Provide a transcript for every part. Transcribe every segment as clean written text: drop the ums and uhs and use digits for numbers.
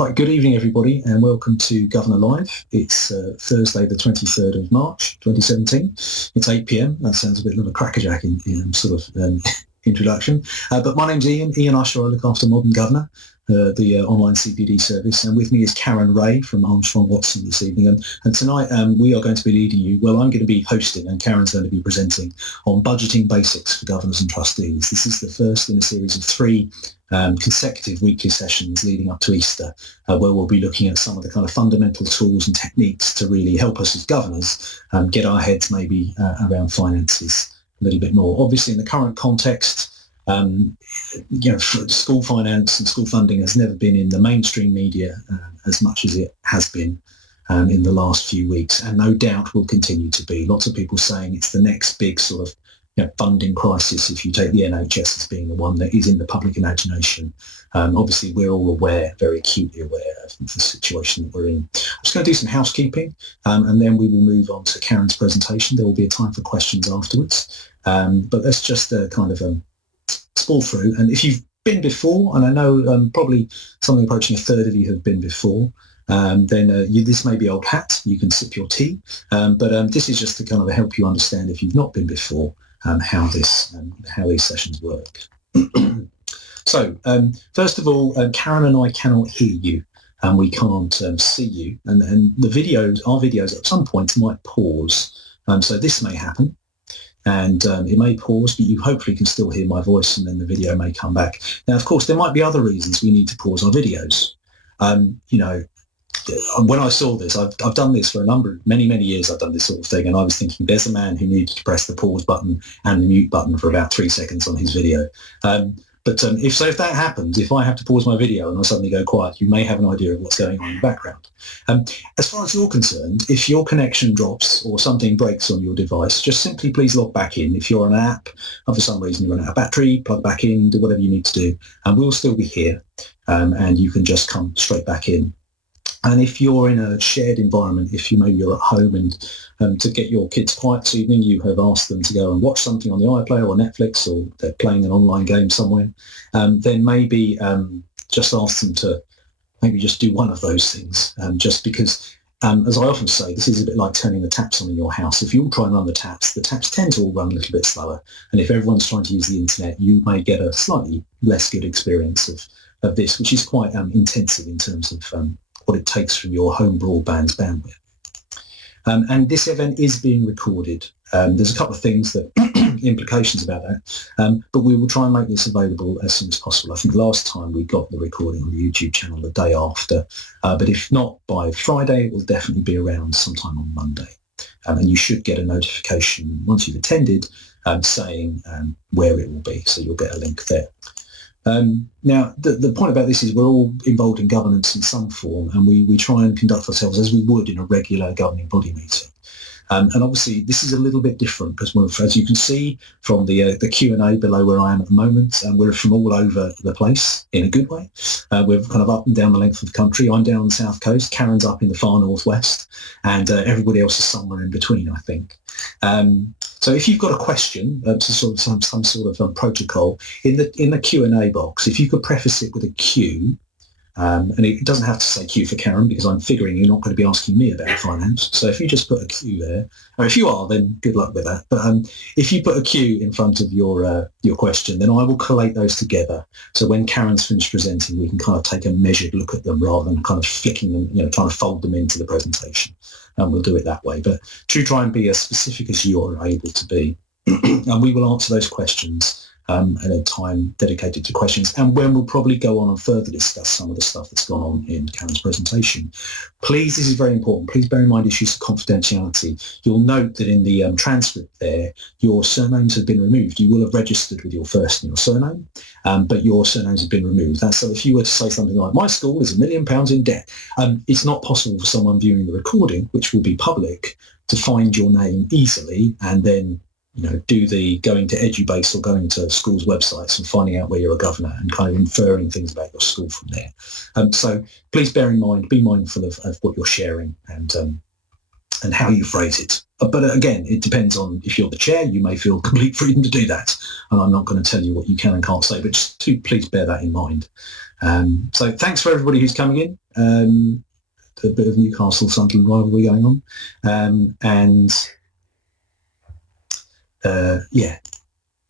Right, good evening, everybody, and welcome to Governor Live. It's Thursday, the 23rd of March, 2017. It's 8 p.m. That sounds a bit of a crackerjack in introduction. But my name's Ian Usher. I look after Modern Governor, the online CPD service, and with me is Karen Ray from Armstrong Watson this evening. And tonight we are going to be leading you, well, I'm going to be hosting and Karen's going to be presenting on budgeting basics for governors and trustees. This is the first in a series of three consecutive weekly sessions leading up to Easter, where we'll be looking at some of the kind of fundamental tools and techniques to really help us as governors get our heads maybe around finances a little bit more. Obviously, in the current context, school finance and school funding has never been in the mainstream media as much as it has been in the last few weeks, and no doubt will continue to be. Lots of people saying it's the next big sort of funding crisis, if you take the NHS as being the one that is in the public imagination. Obviously, we're all aware, very acutely aware of the situation that we're in. I'm just going to do some housekeeping, and then we will move on to Karen's presentation. There will be a time for questions afterwards. But let's just spool through. And if you've been before, and I know probably something approaching a third of you have been before, then this may be old hat. You can sip your tea. But this is just to kind of help you understand, if you've not been before, how these sessions work. So, first of all, Karen and I cannot hear you, and we can't see you. And our videos at some point might pause. So this may happen, and it may pause, but you hopefully can still hear my voice, and then the video may come back. Now, of course, there might be other reasons we need to pause our videos. When I saw this, I've done this for many years. I've done this sort of thing, and I was thinking, there's a man who needed to press the pause button and the mute button for about 3 seconds on his video. But if that happens, if I have to pause my video and I suddenly go quiet, you may have an idea of what's going on in the background. As far as you're concerned, if your connection drops or something breaks on your device, just simply please log back in. If you're on an app, and for some reason you run out of battery, plug back in, do whatever you need to do, and we'll still be here, and you can just come straight back in. And if you're in a shared environment, if you're at home and to get your kids quiet this evening, you have asked them to go and watch something on the iPlayer or Netflix, or they're playing an online game somewhere, then maybe just ask them to maybe just do one of those things, just because, as I often say, this is a bit like turning the taps on in your house. If you all try and run the taps tend to all run a little bit slower. And if everyone's trying to use the internet, you may get a slightly less good experience of this, which is quite intensive in terms of what it takes from your home broadband's bandwidth. And this event is being recorded. There's a couple of things implications about that, but we will try and make this available as soon as possible. I think last time we got the recording on the YouTube channel the day after, but if not by Friday, it will definitely be around sometime on Monday. And you should get a notification once you've attended saying where it will be, so you'll get a link there. Now, the point about this is we're all involved in governance in some form, and we try and conduct ourselves as we would in a regular governing body meeting. And obviously, this is a little bit different because, as you can see from the Q&A below where I am at the moment, we're from all over the place in a good way. We're kind of up and down the length of the country. I'm down on the south coast, Karen's up in the far northwest, and everybody else is somewhere in between, I think. So if you've got a question to sort of some sort of protocol in the Q&A box, if you could preface it with a Q, and it doesn't have to say Q for Karen, because I'm figuring you're not going to be asking me about finance. So if you just put a Q there, or if you are, then good luck with that. But if you put a Q in front of your question, then I will collate those together. So when Karen's finished presenting, we can kind of take a measured look at them rather than kind of flicking them, trying to fold them into the presentation. And we'll do it that way. But to try and be as specific as you are able to be. And we will answer those questions at a time dedicated to questions, and when we'll probably go on and further discuss some of the stuff that's gone on in Karen's presentation. Please, this is very important, please bear in mind issues of confidentiality. You'll note that in the transcript there, your surnames have been removed. You will have registered with your first and your surname, but your surnames have been removed. That's so if you were to say something like, my school is £1 million in debt, it's not possible for someone viewing the recording, which will be public, to find your name easily and then do the going to Edubase or going to schools' websites and finding out where you're a governor and kind of inferring things about your school from there. So please bear in mind, be mindful of what you're sharing and how you phrase it. But again, it depends on if you're the chair, you may feel complete freedom to do that. And I'm not going to tell you what you can and can't say, but just please bear that in mind. So thanks for everybody who's coming in. A bit of Newcastle-Sunderland rivalry going on.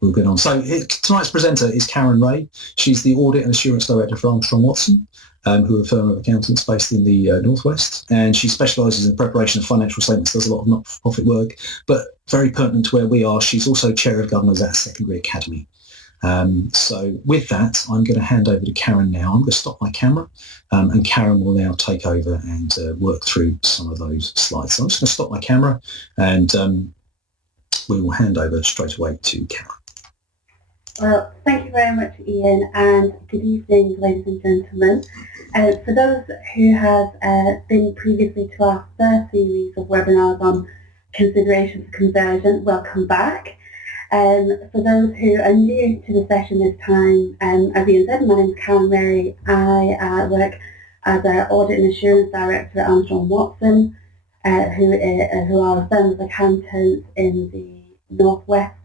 We'll get on. So tonight's presenter is Karen Ray. She's the Audit and Assurance Director for Armstrong Watson, who are a firm of accountants based in the Northwest. And she specialises in preparation of financial statements, does a lot of not-for-profit work, but very pertinent to where we are, she's also Chair of Governors at a secondary academy. So with that, I'm going to hand over to Karen now. I'm going to stop my camera, and Karen will now take over and work through some of those slides. So I'm just going to stop my camera, and we will hand over straight away to Karen. Well, thank you very much, Ian, and good evening, ladies and gentlemen. For those who have been previously to our first series of webinars on consideration for conversion, welcome back. For those who are new to the session this time, as Ian said, my name is Karen Ray. I work as an Audit and Assurance Director at Armstrong Watson, who are a firm of accountants in the northwest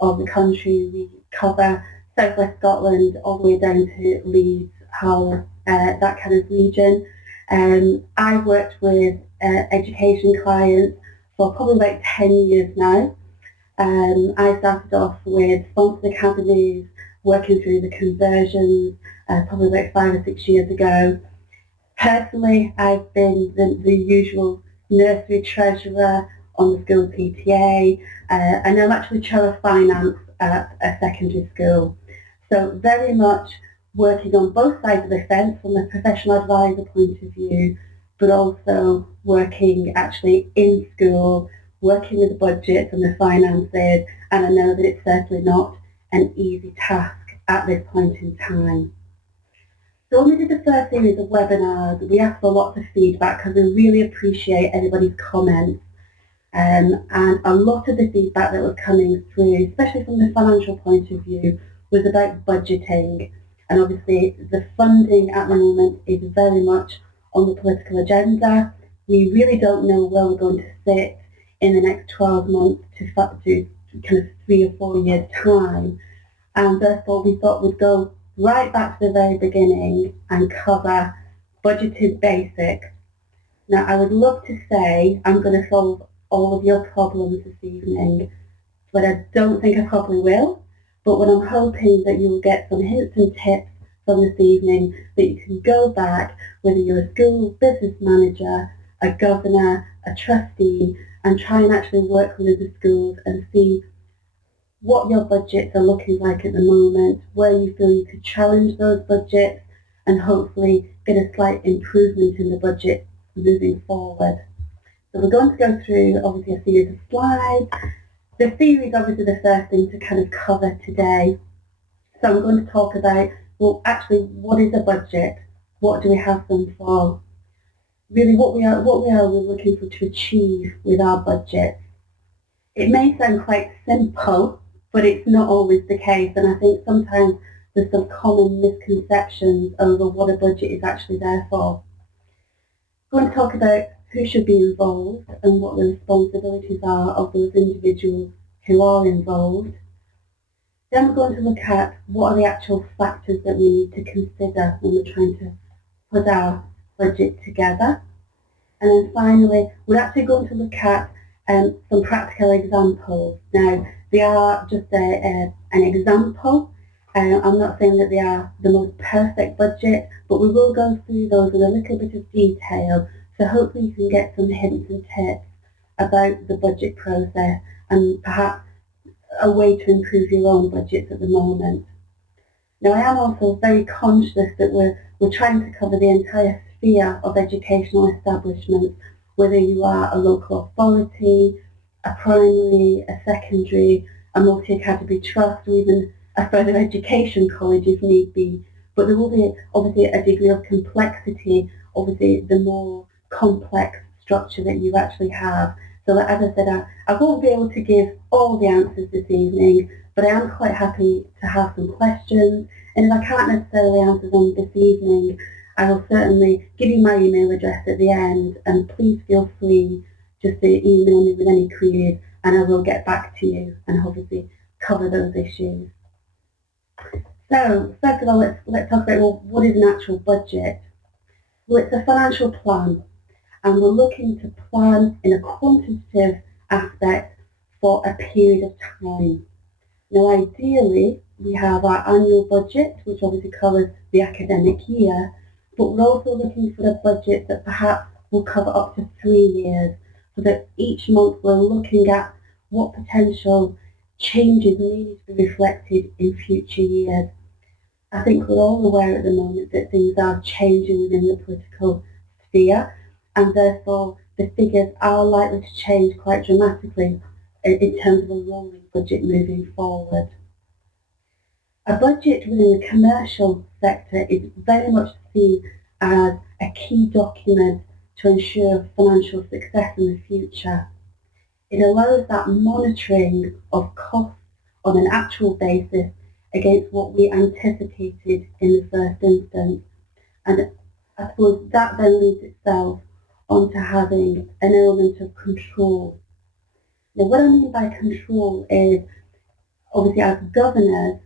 of the country. We cover southwest Scotland all the way down to Leeds, Hull, that kind of region. I've worked with education clients for probably about 10 years now. I started off with sponsored academies, working through the conversions, probably about 5 or 6 years ago. Personally, I've been the usual nursery treasurer on the school PTA, and I'm actually chair of finance at a secondary school. So very much working on both sides of the fence from a professional advisor point of view, but also working actually in school, working with the budgets and the finances, and I know that it's certainly not an easy task at this point in time. So when we did the first series of webinars, we asked for lots of feedback because we really appreciate everybody's comments. And a lot of the feedback that was coming through, especially from the financial point of view, was about budgeting. And obviously the funding at the moment is very much on the political agenda. We really don't know where we're going to sit in the next 12 months to kind of 3 or 4 years time. And therefore we thought we'd go right back to the very beginning and cover budgeted basics. Now I would love to say I'm going to solve all of your problems this evening, but I don't think I probably will. But what I'm hoping that you will get some hints and tips from this evening that you can go back, whether you're a school business manager, a governor, a trustee, and try and actually work with the schools and see what your budgets are looking like at the moment, where you feel you could challenge those budgets and hopefully get a slight improvement in the budget moving forward. So we're going to go through obviously a series of slides. The theory is obviously the first thing to kind of cover today. So I'm going to talk about, well, actually, what is a budget? What do we have them for? Really, what we are looking for to achieve with our budget. It may sound quite simple, but it's not always the case. And I think sometimes there's some common misconceptions over what a budget is actually there for. I'm going to talk about who should be involved and what the responsibilities are of those individuals who are involved. Then we're going to look at what are the actual factors that we need to consider when we're trying to put our budget together. And then finally, we're actually going to look at some practical examples. Now, they are just an example. I'm not saying that they are the most perfect budget, but we will go through those in a little bit of detail. So hopefully you can get some hints and tips about the budget process and perhaps a way to improve your own budgets at the moment. Now I am also very conscious that we're trying to cover the entire sphere of educational establishments, whether you are a local authority, a primary, a secondary, a multi-academy trust, or even a further education college if need be. But there will be obviously a degree of complexity, obviously the more complex structure that you actually have. So as I said, I won't be able to give all the answers this evening, but I am quite happy to have some questions. And if I can't necessarily answer them this evening, I will certainly give you my email address at the end, and please feel free just to email me with any queries and I will get back to you and obviously cover those issues. So first of all, let's talk about, well, what is an actual budget? Well, it's a financial plan, and we're looking to plan in a quantitative aspect for a period of time. Now, ideally, we have our annual budget, which obviously covers the academic year, but we're also looking for a budget that perhaps will cover up to 3 years, so that each month we're looking at what potential changes need to be reflected in future years. I think we're all aware at the moment that things are changing within the political sphere, and therefore the figures are likely to change quite dramatically in terms of a rolling budget moving forward. A budget within the commercial sector is very much seen as a key document to ensure financial success in the future. It allows that monitoring of costs on an actual basis against what we anticipated in the first instance. And I suppose that then leads itself onto having an element of control. Now, what I mean by control is, obviously, as governors,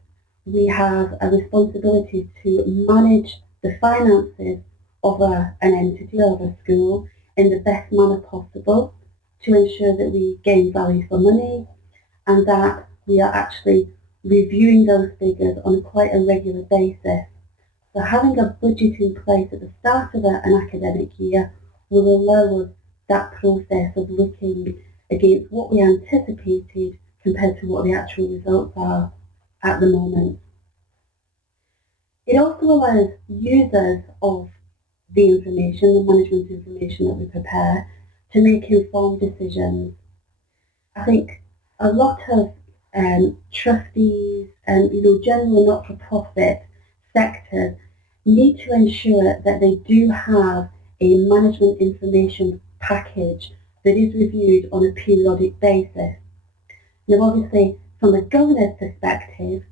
we have a responsibility to manage the finances of an entity, of a school, in the best manner possible to ensure that we gain value for money and that we are actually reviewing those figures on quite a regular basis. So having a budget in place at the start of an academic year will allow us that process of looking against what we anticipated compared to what the actual results are at the moment. It also allows users of the information, the management information that we prepare, to make informed decisions. I think a lot of trustees and general not-for-profit sectors need to ensure that they do have a management information package that is reviewed on a periodic basis. Now, obviously, from a governor's perspective,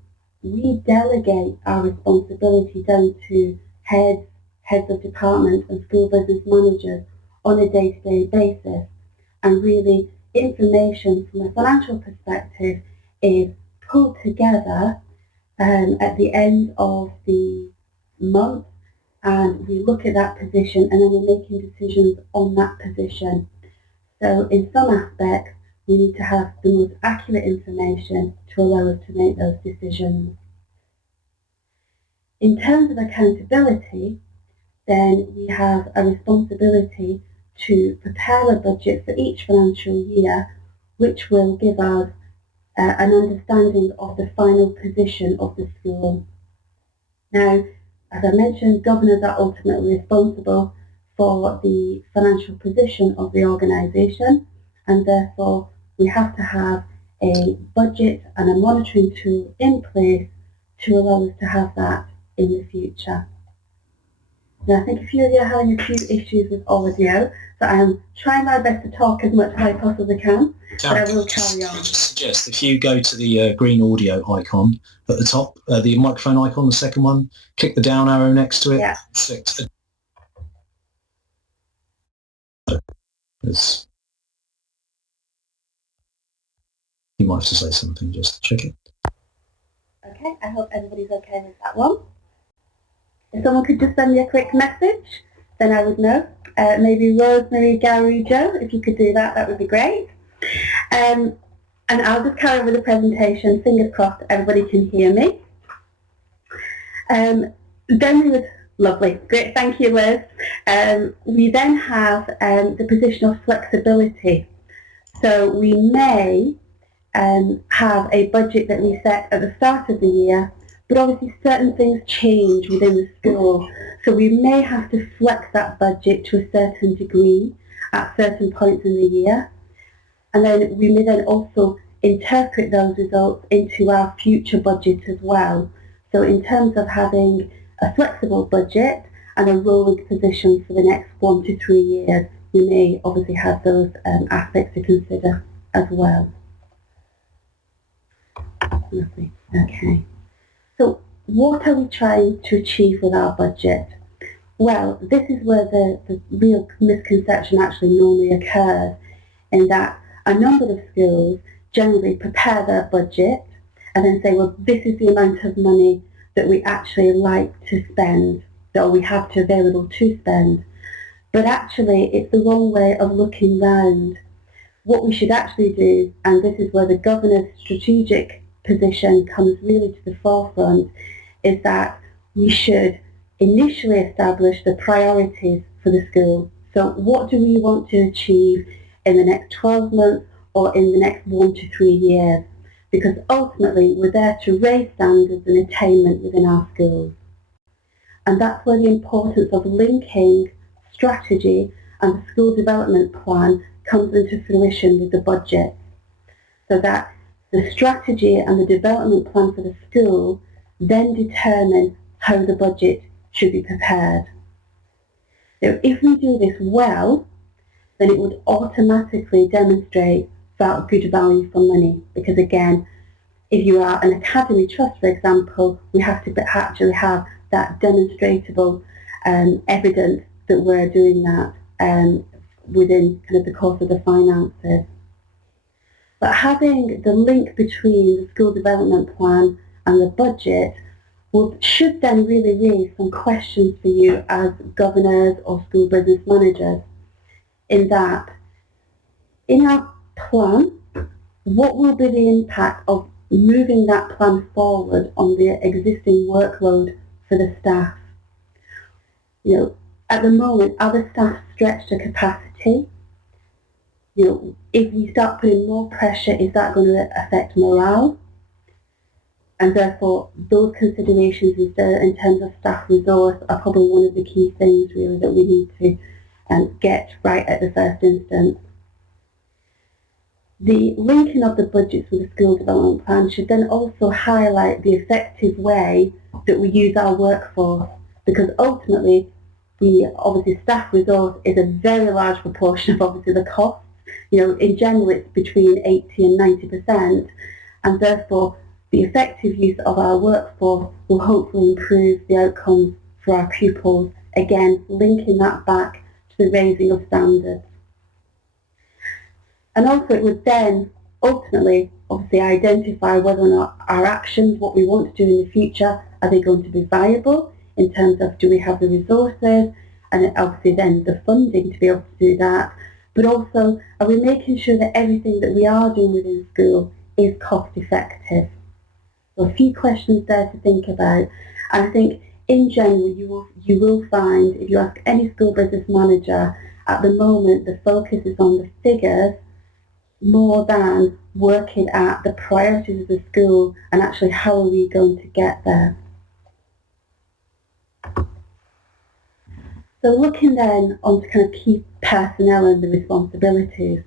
we delegate our responsibility down to heads of departments and school business managers on a day-to-day basis, and really information from a financial perspective is pulled together at the end of the month, and we look at that position and then we're making decisions on that position. So in some aspects, we need to have the most accurate information to allow us to make those decisions. In terms of accountability, then we have a responsibility to prepare a budget for each financial year, which will give us an understanding of the final position of the school. Now, as I mentioned, governors are ultimately responsible for the financial position of the organisation, and therefore we have to have a budget and a monitoring tool in place to allow us to have that in the future. Now, I think a few of you are having a few issues with audio, so I am trying my best to talk as much as I possibly can, but I will carry on. I just suggest if you go to the green audio icon at the top, the microphone icon, the second one, click the down arrow next to it. Yeah. You might have to say something just to check it. Okay, I hope everybody's okay with that one. If someone could just send me a quick message, then I would know. Maybe Rosemary, Gary, Joe, if you could do that, that would be great. And I'll just carry on with the presentation. Fingers crossed everybody can hear me. Then we would, lovely, great, thank you, Liz. We then have the position of flexibility. So we may have a budget that we set at the start of the year, but obviously certain things change within the school. So we may have to flex that budget to a certain degree at certain points in the year. And then we may then also interpret those results into our future budget as well. So in terms of having a flexible budget and a rolling position for the next 1 to 3 years, we may obviously have those aspects to consider as well. Lovely. Okay. So what are we trying to achieve with our budget? Well, this is where the real misconception actually normally occurs, in that a number of schools generally prepare their budget and then say, well, this is the amount of money that we actually like to spend that we have to available to spend. But actually, it's the wrong way of looking round. What we should actually do, and this is where the governor's strategic position comes really to the forefront, is that we should initially establish the priorities for the school. So what do we want to achieve in the next 12 months or in the next 1 to 3 years? Because ultimately we're there to raise standards and attainment within our schools. And that's where the importance of linking strategy and the school development plan comes into fruition with the budget. So that the strategy and the development plan for the school then determine how the budget should be prepared. So if we do this well, then it would automatically demonstrate good value for money. Because again, if you are an academy trust, for example, we have to actually have that demonstrable evidence that we're doing that within kind of the course of the finances. But having the link between the school development plan and the budget should then really raise some questions for you as governors or school business managers, in that in our plan, what will be the impact of moving that plan forward on the existing workload for the staff? You know, at the moment, are the staff stretched to capacity? You know, if we start putting more pressure, is that going to affect morale? And therefore, those considerations in terms of staff resource are probably one of the key things really that we need to get right at the first instance. The linking of the budgets with the school development plan should then also highlight the effective way that we use our workforce, because ultimately, obviously staff resource is a very large proportion of obviously the costs. You know, in general it's between 80 and 90%, and therefore the effective use of our workforce will hopefully improve the outcomes for our pupils, again linking that back to the raising of standards. And also it would then ultimately obviously identify whether or not our actions, what we want to do in the future, are they going to be viable in terms of do we have the resources and obviously then the funding to be able to do that, but also are we making sure that everything that we are doing within school is cost effective. So a few questions there to think about, and I think in general you will find, if you ask any school business manager, at the moment the focus is on the figures more than working at the priorities of the school and actually how are we going to get there. So looking then onto kind of key personnel and the responsibilities.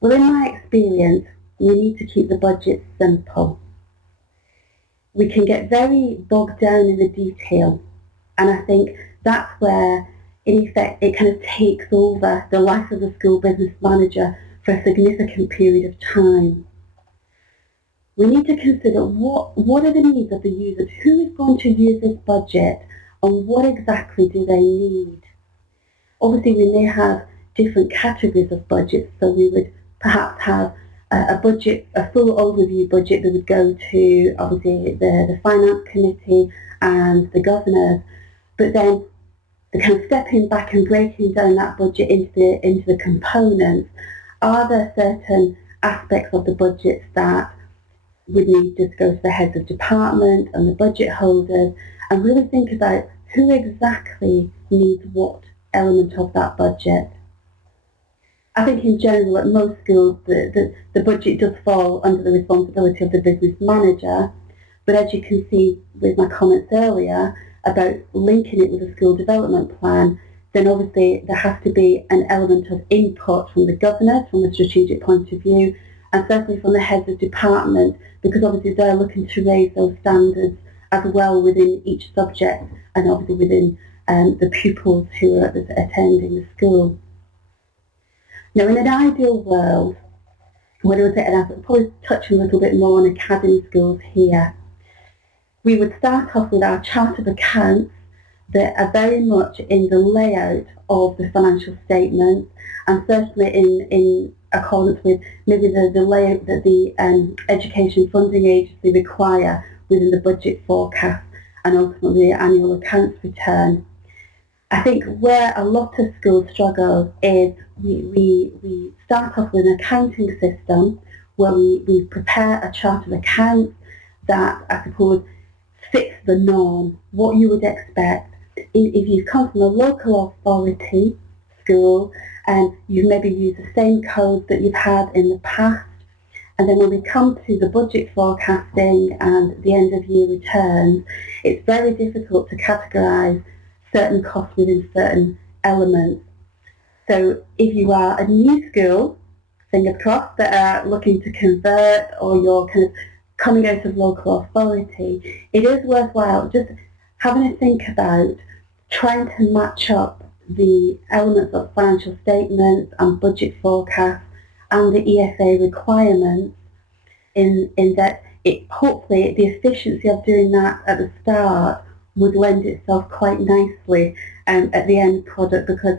Well, in my experience, we need to keep the budget simple. We can get very bogged down in the detail, and I think that's where, in effect, it kind of takes over the life of the school business manager for a significant period of time. We need to consider what are the needs of the users, who is going to use this budget, and what exactly do they need. Obviously, we may have different categories of budgets, so we would perhaps have a budget, a full overview budget that would go to obviously the finance committee and the governors, but then the kind of stepping back and breaking down that budget into the components. Are there certain aspects of the budgets that would need to go to the heads of department and the budget holders, and really think about who exactly needs what element of that budget? I think in general at most schools the budget does fall under the responsibility of the business manager, but as you can see with my comments earlier about linking it with the school development plan, then obviously there has to be an element of input from the governors from a strategic point of view, and certainly from the heads of department, because obviously they're looking to raise those standards as well within each subject and obviously within the pupils who are attending the school. Now, in an ideal world, when I was and I'll probably touch a little bit more on academy schools here, we would start off with our chart of accounts that are very much in the layout of the financial statements, and certainly in accordance with maybe the layout that the Education Funding Agency require within the budget forecast and ultimately the annual accounts return. I think where a lot of schools struggle is we start off with an accounting system where we prepare a chart of accounts that, I suppose, fits the norm, what you would expect. If you come from a local authority school and you've maybe used the same codes that you've had in the past, and then when we come to the budget forecasting and the end of year returns, it's very difficult to categorise certain costs within certain elements. So if you are a new school, fingers crossed, that are looking to convert, or you're kind of coming out of local authority, it is worthwhile just having a think about trying to match up the elements of financial statements and budget forecasts and the EFA requirements in that hopefully the efficiency of doing that at the start would lend itself quite nicely at the end product, because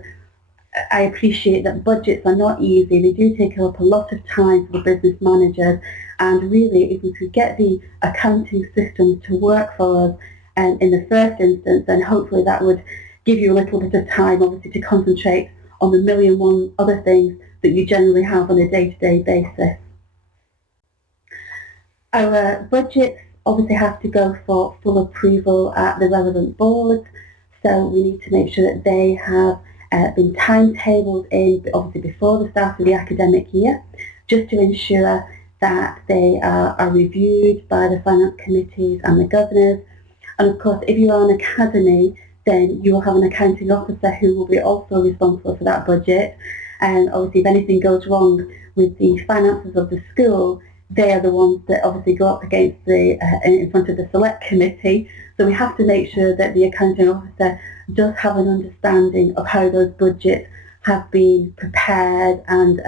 I appreciate that budgets are not easy. They do take up a lot of time for the business managers, and really if we could get the accounting system to work for us in the first instance, then hopefully that would give you a little bit of time obviously to concentrate on the million one other things that you generally have on a day-to-day basis. Our budgets obviously have to go for full approval at the relevant boards, so we need to make sure that they have been timetabled in obviously before the start of the academic year, just to ensure that they are reviewed by the finance committees and the governors. And of course, if you are an academy, then you will have an accounting officer who will be also responsible for that budget. And obviously if anything goes wrong with the finances of the school, they are the ones that obviously go up against in front of the select committee. So we have to make sure that the accounting officer does have an understanding of how those budgets have been prepared and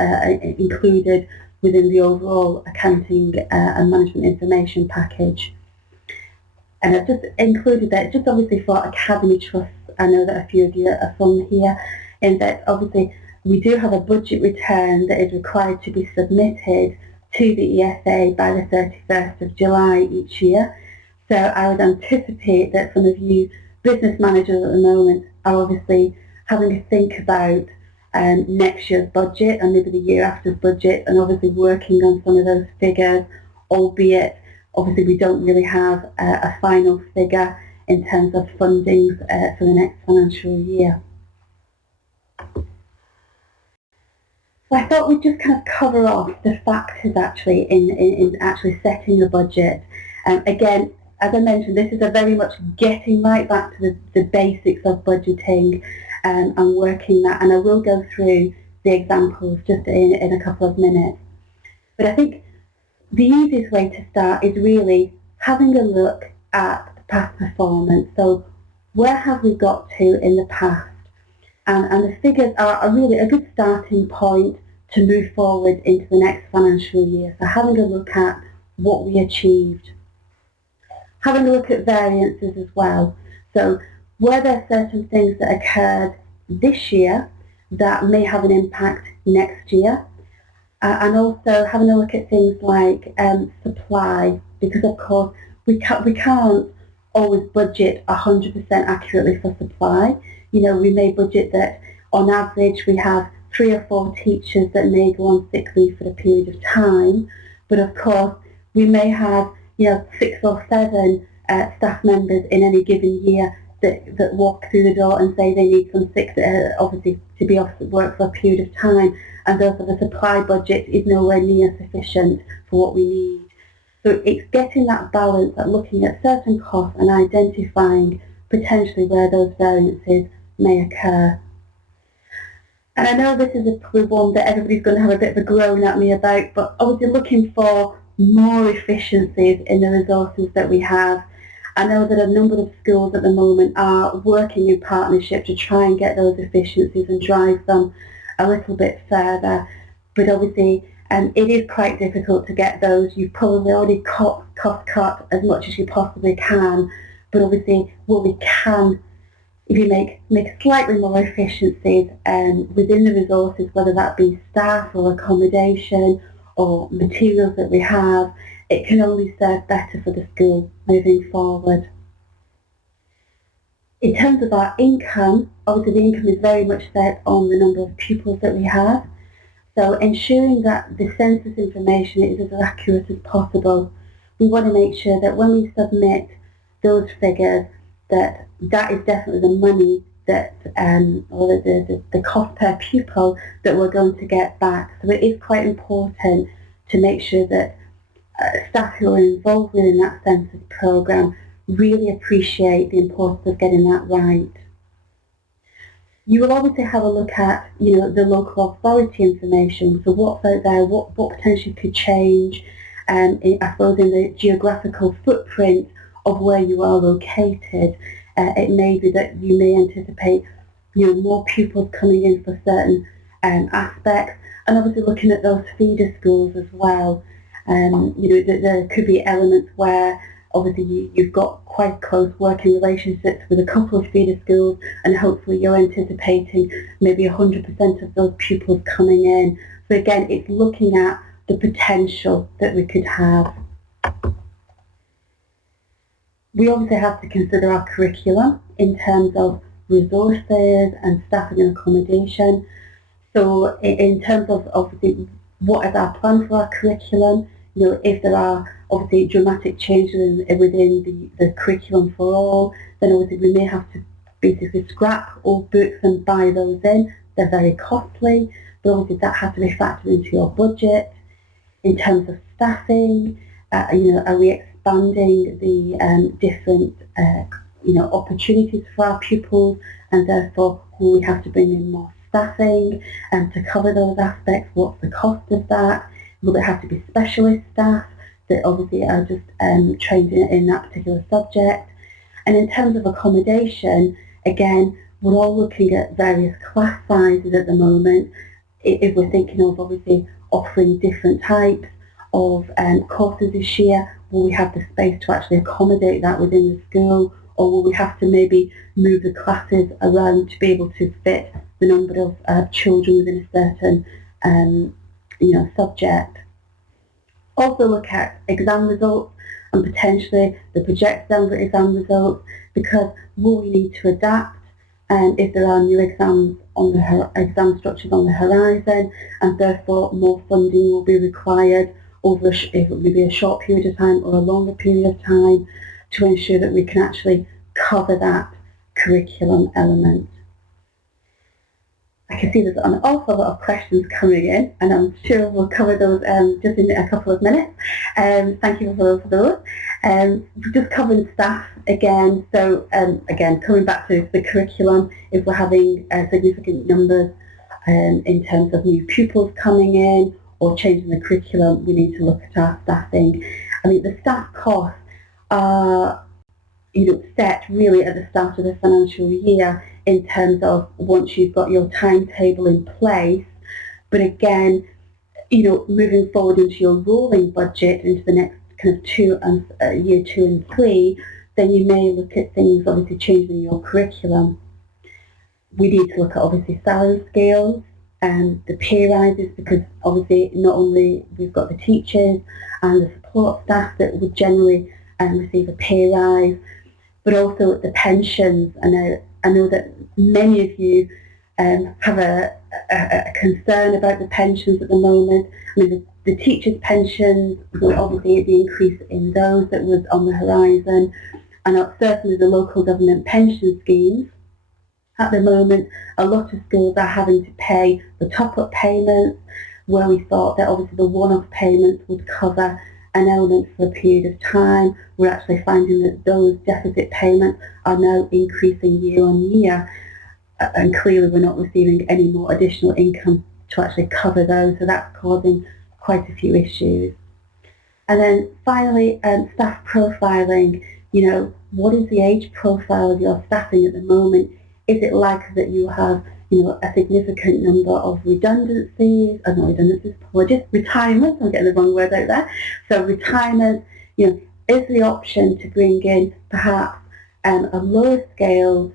included within the overall accounting and management information package. And I've just included that just obviously for academy trusts. I know that a few of you are from here, in that obviously we do have a budget return that is required to be submitted to the EFA by the 31st of July each year. So I would anticipate that some of you business managers at the moment are obviously having to think about next year's budget and maybe the year after's budget, and obviously working on some of those figures, albeit obviously we don't really have a final figure in terms of fundings for the next financial year. So I thought we'd just kind of cover off the factors actually in actually setting a budget. Again, as I mentioned, this is a very much getting right back to the basics of budgeting and working that, and I will go through the examples just in a couple of minutes. But I think the easiest way to start is really having a look at the past performance. So where have we got to in the past? And the figures are really a good starting point to move forward into the next financial year. So having a look at what we achieved. Having a look at variances as well. So were there certain things that occurred this year that may have an impact next year? And also having a look at things like supply, because of course we can't always budget 100% accurately for supply. You know, we may budget that on average we have 3 or 4 teachers that may go on sick leave for a period of time, but of course we may have 6 or 7 staff members in any given year that walk through the door and say they need some sick, obviously to be off work for a period of time, and therefore the supply budget is nowhere near sufficient for what we need. So it's getting that balance at looking at certain costs and identifying potentially where those variances may occur. And I know this is probably one that everybody's going to have a bit of a groan at me about, but obviously looking for more efficiencies in the resources that we have. I know that a number of schools at the moment are working in partnership to try and get those efficiencies and drive them a little bit further, but obviously it is quite difficult to get those. You've probably already cost cut as much as you possibly can, but obviously what we can, if you make slightly more efficiencies within the resources, whether that be staff or accommodation or materials that we have, it can only serve better for the school moving forward. In terms of our income, obviously the income is very much set on the number of pupils that we have. So ensuring that the census information is as accurate as possible. We want to make sure that when we submit those figures, that is definitely the money that, or the cost per pupil that we're going to get back. So it is quite important to make sure that staff who are involved within that census programme really appreciate the importance of getting that right. You will obviously have a look at, the local authority information, so what's out there, what potentially could change, I suppose in the geographical footprint of where you are located. It may be that you may anticipate, more pupils coming in for certain aspects, and obviously looking at those feeder schools as well. There could be elements where obviously you've got quite close working relationships with a couple of feeder schools, and hopefully you're anticipating maybe 100% of those pupils coming in. So again, it's looking at the potential that we could have. We obviously have to consider our curriculum in terms of resources and staffing and accommodation. So in terms of obviously what is our plan for our curriculum, if there are obviously dramatic changes within the curriculum for all, then obviously we may have to basically scrap all books and buy those in. They're very costly, but obviously that has to be factored into your budget. In terms of staffing, are we expanding the different opportunities for our pupils, and therefore will we have to bring in more staffing to cover those aspects? What's the cost of that? Will it have to be specialist staff that obviously are just trained in that particular subject? And in terms of accommodation, again, we're all looking at various class sizes at the moment. If we're thinking of obviously offering different types of courses this year, will we have the space to actually accommodate that within the school, or will we have to maybe move the classes around to be able to fit the number of children within a certain subject? Also look at exam results and potentially the projected exam results, because will we need to adapt if there are new exams on the exam structures on the horizon, and therefore more funding will be required over if it will be a short period of time or a longer period of time to ensure that we can actually cover that curriculum element. I can see there's an awful lot of questions coming in, and I'm sure we'll cover those just in a couple of minutes. Thank you for those. Just covering staff again. So again, coming back to the curriculum, if we're having significant numbers in terms of new pupils coming in or changing the curriculum, we need to look at our staffing. I mean, the staff costs are set really at the start of the financial year in terms of once you've got your timetable in place. But again, moving forward into your rolling budget into the next kind of year 2 and 3, then you may look at things obviously changing your curriculum. We need to look at obviously salary scales and the pay rises, because obviously not only we've got the teachers and the support staff that would generally receive a pay rise, but also the pensions. I know that many of you have a concern about the pensions at the moment. I mean, the teachers' pensions, will obviously the increase in those that was on the horizon, and certainly the local government pension schemes. At the moment, a lot of schools are having to pay the top-up payments, where we thought that obviously the one-off payments would cover an element for a period of time. We're actually finding that those deficit payments are now increasing year on year, and clearly we're not receiving any more additional income to actually cover those, so that's causing quite a few issues. And then finally, staff profiling. What is the age profile of your staffing at the moment? Is it likely that you have a significant number of retirements? I'm getting the wrong word out there. So retirement, is the option to bring in perhaps a lower scale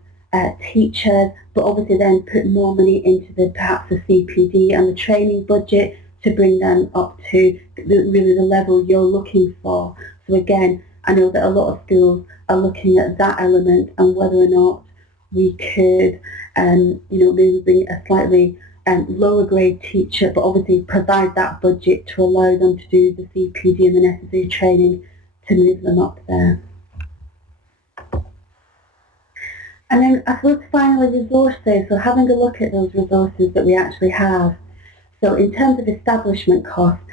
teachers, but obviously then put more money into perhaps the CPD and the training budget to bring them up to really the level you're looking for. So again, I know that a lot of schools are looking at that element and whether or not we could, maybe bring a slightly lower grade teacher, but obviously provide that budget to allow them to do the CPD and the necessary training to move them up there. And then I suppose finally resources, so having a look at those resources that we actually have. So in terms of establishment costs,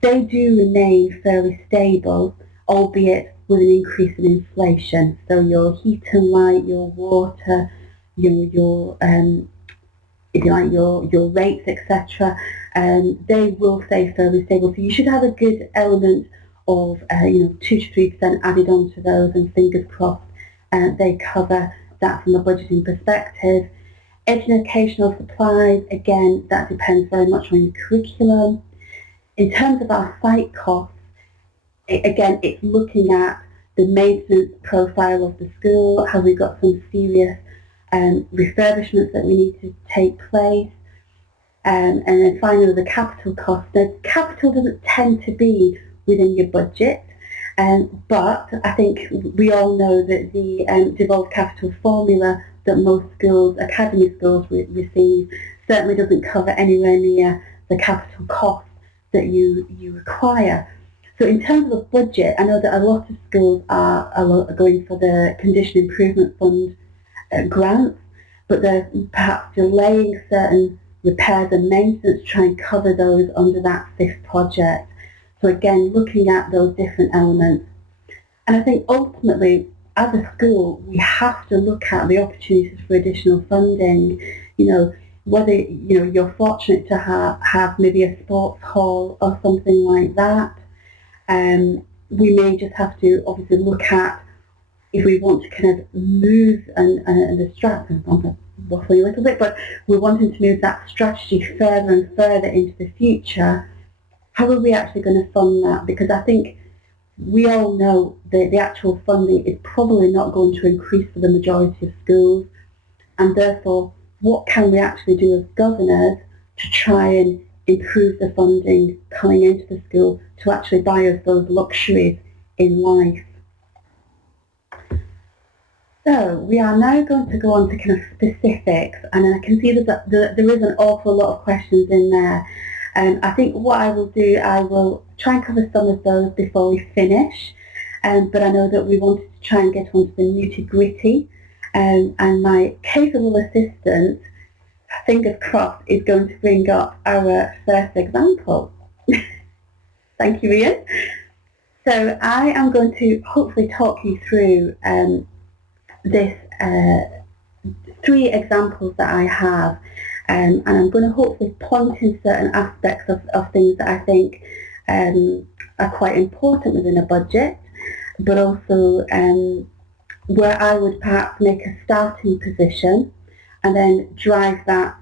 they do remain fairly stable, albeit with an increase in inflation. So your heat and light, your water, your if you like, your rates, etc., they will stay fairly stable. So you should have a good element of 2 to 3% added onto those, and fingers crossed they cover that from a budgeting perspective. Educational supplies, again, that depends very much on your curriculum. In terms of our site costs, again, it's looking at the maintenance profile of the school. Have we got some serious refurbishments that we need to take place? And then finally, the capital cost. Now, capital doesn't tend to be within your budget, but I think we all know that the devolved capital formula that most schools, academy schools, receive certainly doesn't cover anywhere near the capital cost that you require. So in terms of a budget, I know that a lot of schools are going for the Condition Improvement Fund grants, but they're perhaps delaying certain repairs and maintenance to try and cover those under that fifth project. So again, looking at those different elements. And I think ultimately, as a school, we have to look at the opportunities for additional funding. Whether you're fortunate to have maybe a sports hall or something like that. We may just have to obviously look at if we want to kind of move and distract. I'm waffling a little bit, but we're wanting to move that strategy further and further into the future. How are we actually going to fund that? Because I think we all know that the actual funding is probably not going to increase for the majority of schools, and therefore what can we actually do as governors to try and improve the funding coming into the school to actually buy us those luxuries in life. So we are now going to go on to kind of specifics, and I can see that there is an awful lot of questions in there. I think what I will do, I will try and cover some of those before we finish, but I know that we wanted to try and get onto the nitty-gritty, and my capable assistant, fingers crossed, is going to bring up our first example. Thank you, Ian. So I am going to hopefully talk you through this 3 examples that I have, and I'm going to hopefully point in certain aspects of things that I think are quite important within a budget, but also where I would perhaps make a starting position and then drive that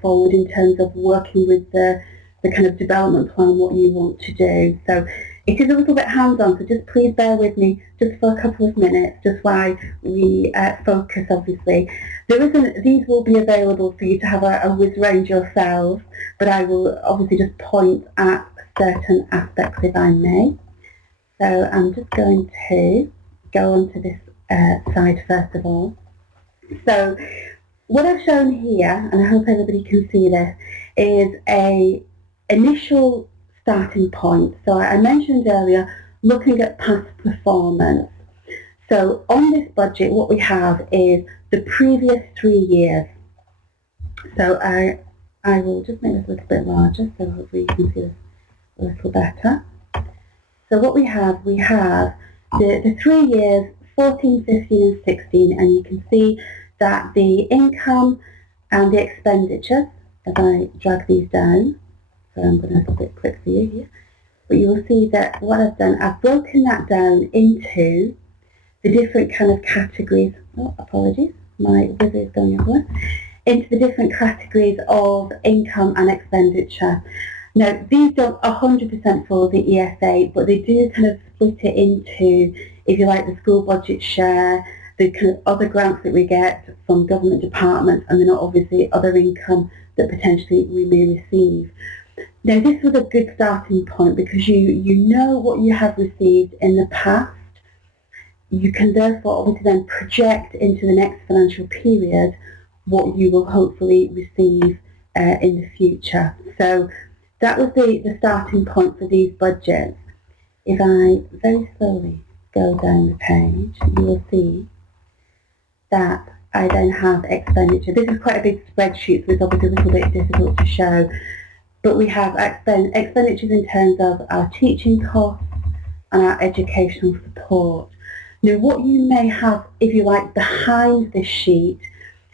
forward in terms of working with the kind of development plan, what you want to do. So it is a little bit hands-on, so just please bear with me just for a couple of minutes, just while we focus, obviously. These will be available for you to have a whiz round yourselves, but I will obviously just point at certain aspects if I may. So I'm just going to go on to this side first of all. So what I've shown here, and I hope everybody can see this, is a initial starting point. So I mentioned earlier looking at past performance. So on this budget, what we have is the previous 3 years. So I will just make this a little bit larger so hopefully you can see this a little better. So what we have the 3 years, 14, 15 and 16, and you can see that the income and the expenditure, as I drag these down, so I'm going to have a bit quick for you here, but you will see that what I've done, I've broken that down into the different kind of categories, apologies, my wizard is going everywhere, into the different categories of income and expenditure. Now, these don't 100% follow the ESA, but they do kind of split it into, if you like, the school budget share, the kind of other grants that we get from government departments, and then obviously other income that potentially we may receive. Now, this was a good starting point because you know what you have received in the past. you can therefore obviously then project into the next financial period what you will hopefully receive in the future. So that was the starting point for these budgets. If I very slowly go down the page, you will see that I then have expenditure. This is quite a big spreadsheet, so it's obviously a little bit difficult to show. But we have expenditures in terms of our teaching costs and our educational support. Now, what you may have, if you like, behind this sheet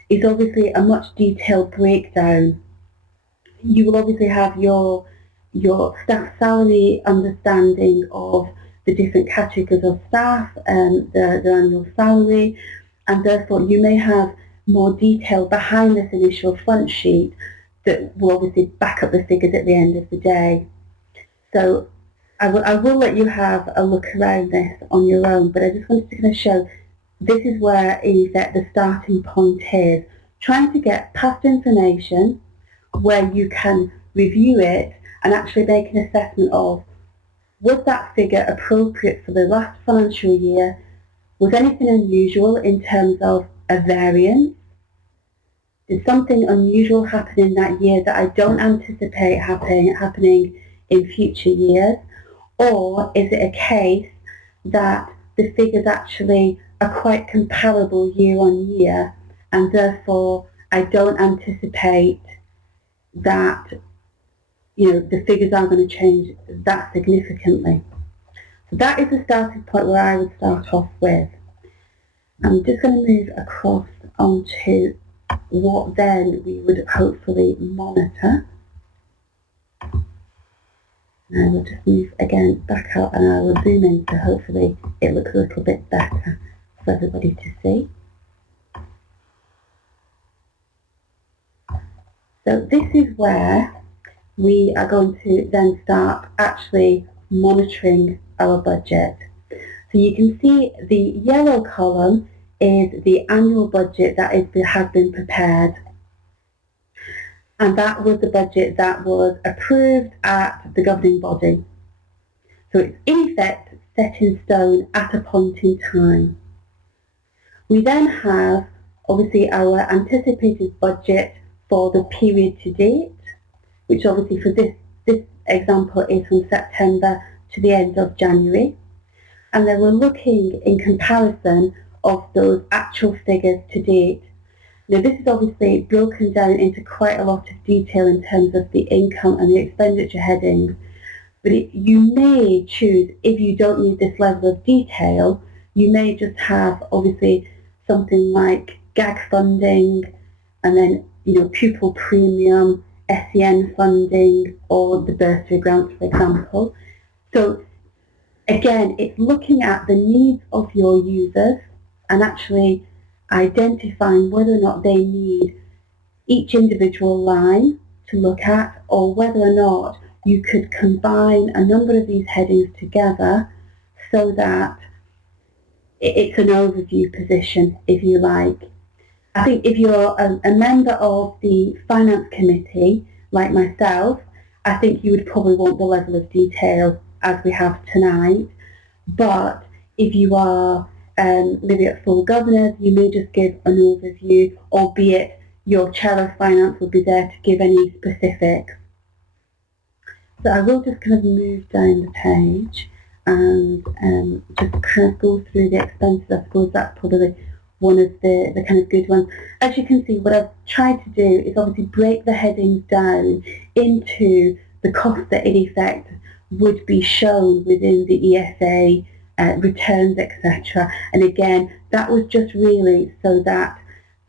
is obviously a much detailed breakdown. You will obviously have your staff salary, understanding of the different categories of staff and their annual salary, and therefore you may have more detail behind this initial front sheet that will obviously back up the figures at the end of the day. So I will let you have a look around this on your own, but I just wanted to kind of show this is where the starting point is. Trying to get past information where you can review it and actually make an assessment of, was that figure appropriate for the last financial year? Was anything unusual in terms of a variance? Did something unusual happen in that year that I don't anticipate happening in future years? Or is it a case that the figures actually are quite comparable year on year, and therefore I don't anticipate that the figures are going to change that significantly? So that is the starting point where I would start off with. I'm just going to move across onto what then we would hopefully monitor. And I will just move again back out and I will zoom in so hopefully it looks a little bit better for everybody to see. So this is where we are going to then start actually monitoring our budget. So you can see the yellow column is the annual budget that has been prepared. And that was the budget that was approved at the governing body. So it's in effect set in stone at a point in time. We then have obviously our anticipated budget for the period to date, which obviously for this example is from September to the end of January. And then we're looking in comparison of those actual figures to date. Now this is obviously broken down into quite a lot of detail in terms of the income and the expenditure headings, but you may choose, if you don't need this level of detail, you may just have obviously something like gag funding and then pupil premium, SEN funding, or the bursary grants, for example. So again, it's looking at the needs of your users and actually identifying whether or not they need each individual line to look at, or whether or not you could combine a number of these headings together so that it's an overview position, if you like. I think if you're a member of the finance committee, like myself, I think you would probably want the level of detail as we have tonight. But if you are maybe at full governors, you may just give an overview, albeit your chair of finance will be there to give any specifics. So I will just kind of move down the page and just kind of go through the expenses. I suppose that's probably one of the kind of good ones. As you can see, what I've tried to do is obviously break the headings down into the costs that in effect would be shown within the ESA returns, etc. And again, that was just really so that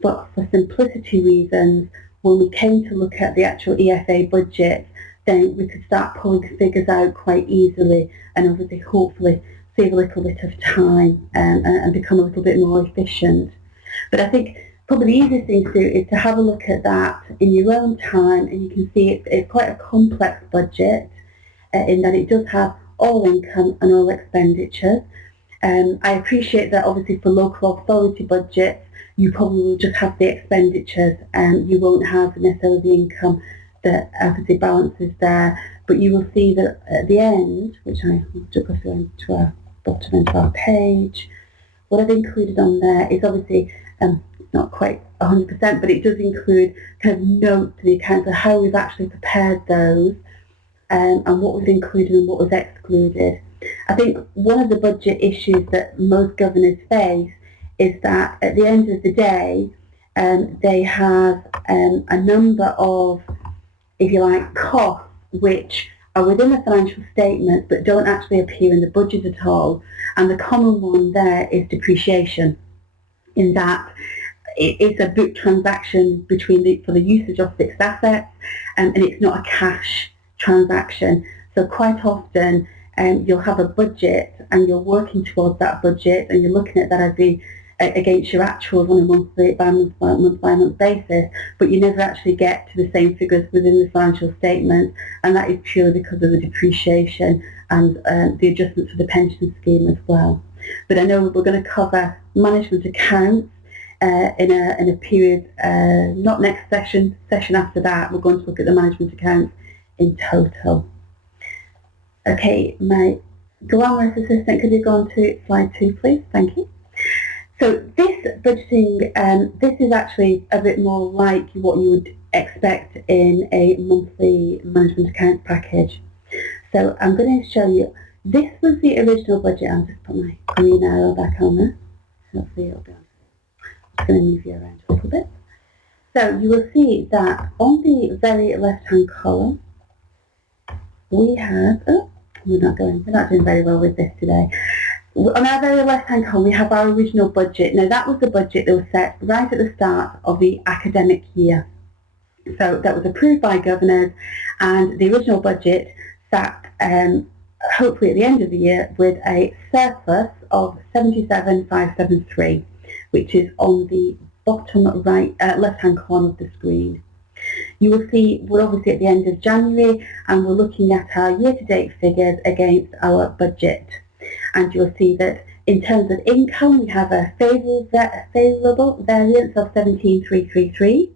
for simplicity reasons, when we came to look at the actual ESA budget, then we could start pulling the figures out quite easily and obviously hopefully save a little bit of time and become a little bit more efficient. But I think probably the easiest thing to do is to have a look at that in your own time, and you can see it's quite a complex budget in that it does have all income and all expenditures. I appreciate that obviously for local authority budgets you probably will just have the expenditures and you won't have necessarily the income that obviously balances there, but you will see that at the end, which I will just go through to our bottom end of our page, what I've included on there is obviously not quite 100%, but it does include kind of notes to the accounts of how we've actually prepared those and what was included and what was excluded. I think one of the budget issues that most governors face is that at the end of the day, they have a number of, if you like, costs which are within the financial statements but don't actually appear in the budget at all. And the common one there is depreciation, in that it's a book transaction for the usage of fixed assets, and it's not a cash transaction. So quite often you'll have a budget and you're working towards that budget and you're looking at that against your actuals on a month-by-month basis, but you never actually get to the same figures within the financial statement, and that is purely because of the depreciation and the adjustments for the pension scheme as well. But I know we're going to cover management accounts in a period, not next session after that. We're going to look at the management accounts in total. Okay, my glamorous assistant, could you go on to slide 2, please? Thank you. So this budgeting, this is actually a bit more like what you would expect in a monthly management accounts package. So I'm going to show you, this was the original budget. I'll just put my green arrow back on there. Hopefully it'll go. I'm going to move you around a little bit. So you will see that on the very left-hand column, we have, we're not doing very well with this today. On our very left-hand column, we have our original budget. Now, that was the budget that was set right at the start of the academic year. So that was approved by governors, and the original budget sat, hopefully at the end of the year, with a surplus of 77,573, which is on the bottom right, left-hand corner of the screen. You will see we're obviously at the end of January, and we're looking at our year-to-date figures against our budget. And you'll see that in terms of income, we have a favourable variance of 17,333.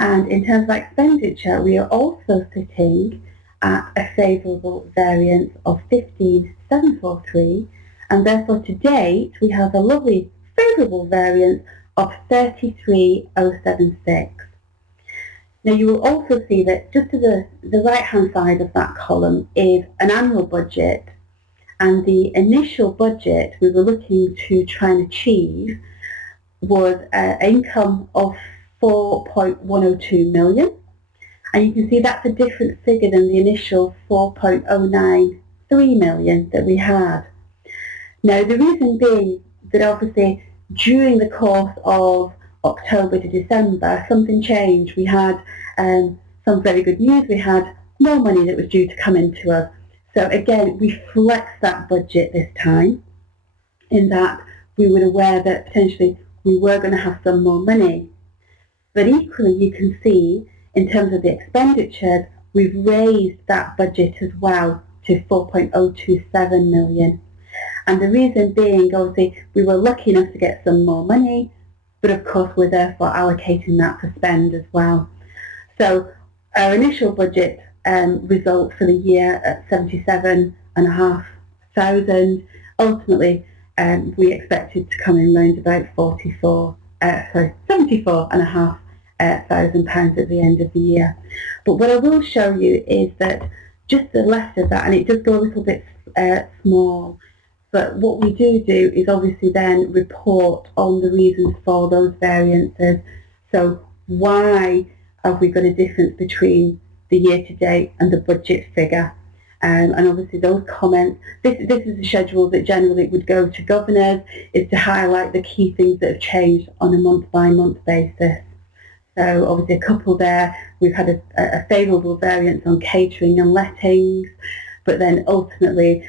And in terms of expenditure, we are also sitting at a favourable variance of 15,743. And therefore, to date, we have a lovely favourable variance of 33,076. Now, you will also see that just to the right-hand side of that column is an annual budget. And the initial budget we were looking to try and achieve was an income of 4.102 million. And you can see that's a different figure than the initial 4.093 million that we had. Now, the reason being that obviously during the course of October to December, something changed. We had some very good news. We had more money that was due to come into us. So again, we flexed that budget this time, in that we were aware that potentially we were going to have some more money. But equally, you can see, in terms of the expenditures, we've raised that budget as well to 4.027 million. And the reason being, obviously, we were lucky enough to get some more money, but of course we're therefore allocating that for spend as well. So our initial budget result for the year at 77,500. Ultimately, we expected to come in around about 74,500 pounds at the end of the year. But what I will show you is that just the left of that, and it does go a little bit small, but what we do is obviously then report on the reasons for those variances. So why have we got a difference between the year-to-date and the budget figure? And obviously those comments, this is a schedule that generally would go to governors, is to highlight the key things that have changed on a month-by-month basis. So obviously a couple there, we've had a favourable variance on catering and lettings, but then ultimately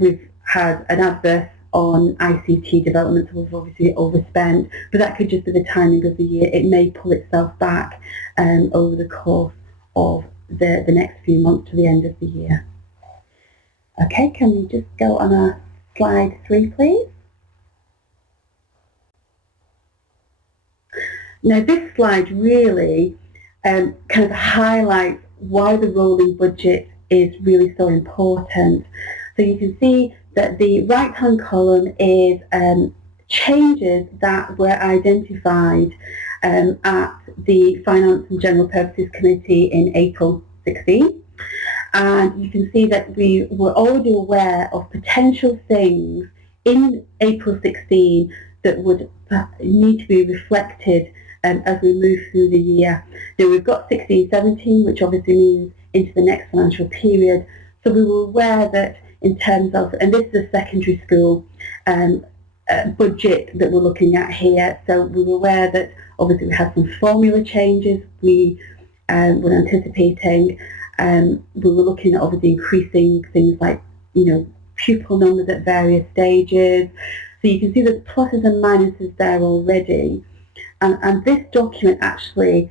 we've had an adverse on ICT development, so we've obviously overspent, but that could just be the timing of the year. It may pull itself back over the course of the next few months to the end of the year. Okay, can we just go on our slide 3, please? Now this slide really kind of highlights why the rolling budget is really so important. So you can see that the right-hand column is changes that were identified at the Finance and General Purposes Committee in April 16. And you can see that we were already aware of potential things in April 16 that would need to be reflected as we move through the year. Now we've got 16-17, which obviously means into the next financial period. So we were aware that in terms of, and this is a secondary school budget that we're looking at here, so we were aware that obviously we had some formula changes we were anticipating. We were looking at obviously increasing things like, pupil numbers at various stages. So you can see the pluses and minuses there already. And this document actually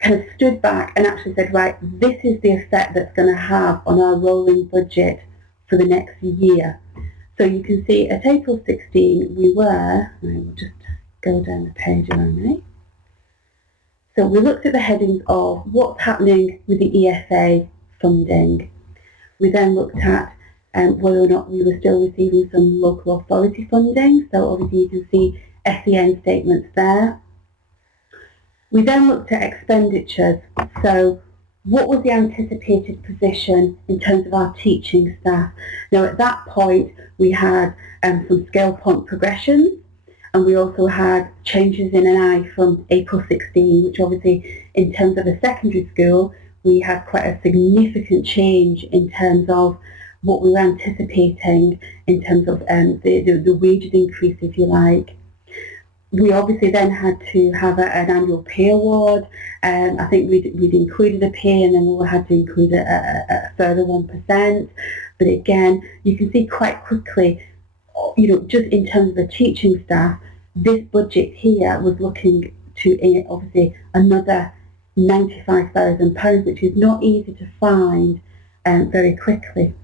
kind of stood back and actually said, right, this is the effect that's going to have on our rolling budget for the next year. So you can see at April 16 we were, I will just go down the page around me. So we looked at the headings of what's happening with the ESA funding. We then looked at whether or not we were still receiving some local authority funding. So obviously you can see SEN statements there. We then looked at expenditures. So what was the anticipated position in terms of our teaching staff? Now at that point we had some scale point progressions, and we also had changes in NI from April 16, which obviously in terms of a secondary school we had quite a significant change in terms of what we were anticipating in terms of the wages increase, if you like. We obviously then had to have an annual pay award. I think we'd included a pay, and then we had to include a further 1%. But again, you can see quite quickly, just in terms of the teaching staff, this budget here was looking to obviously another £95,000, which is not easy to find very quickly.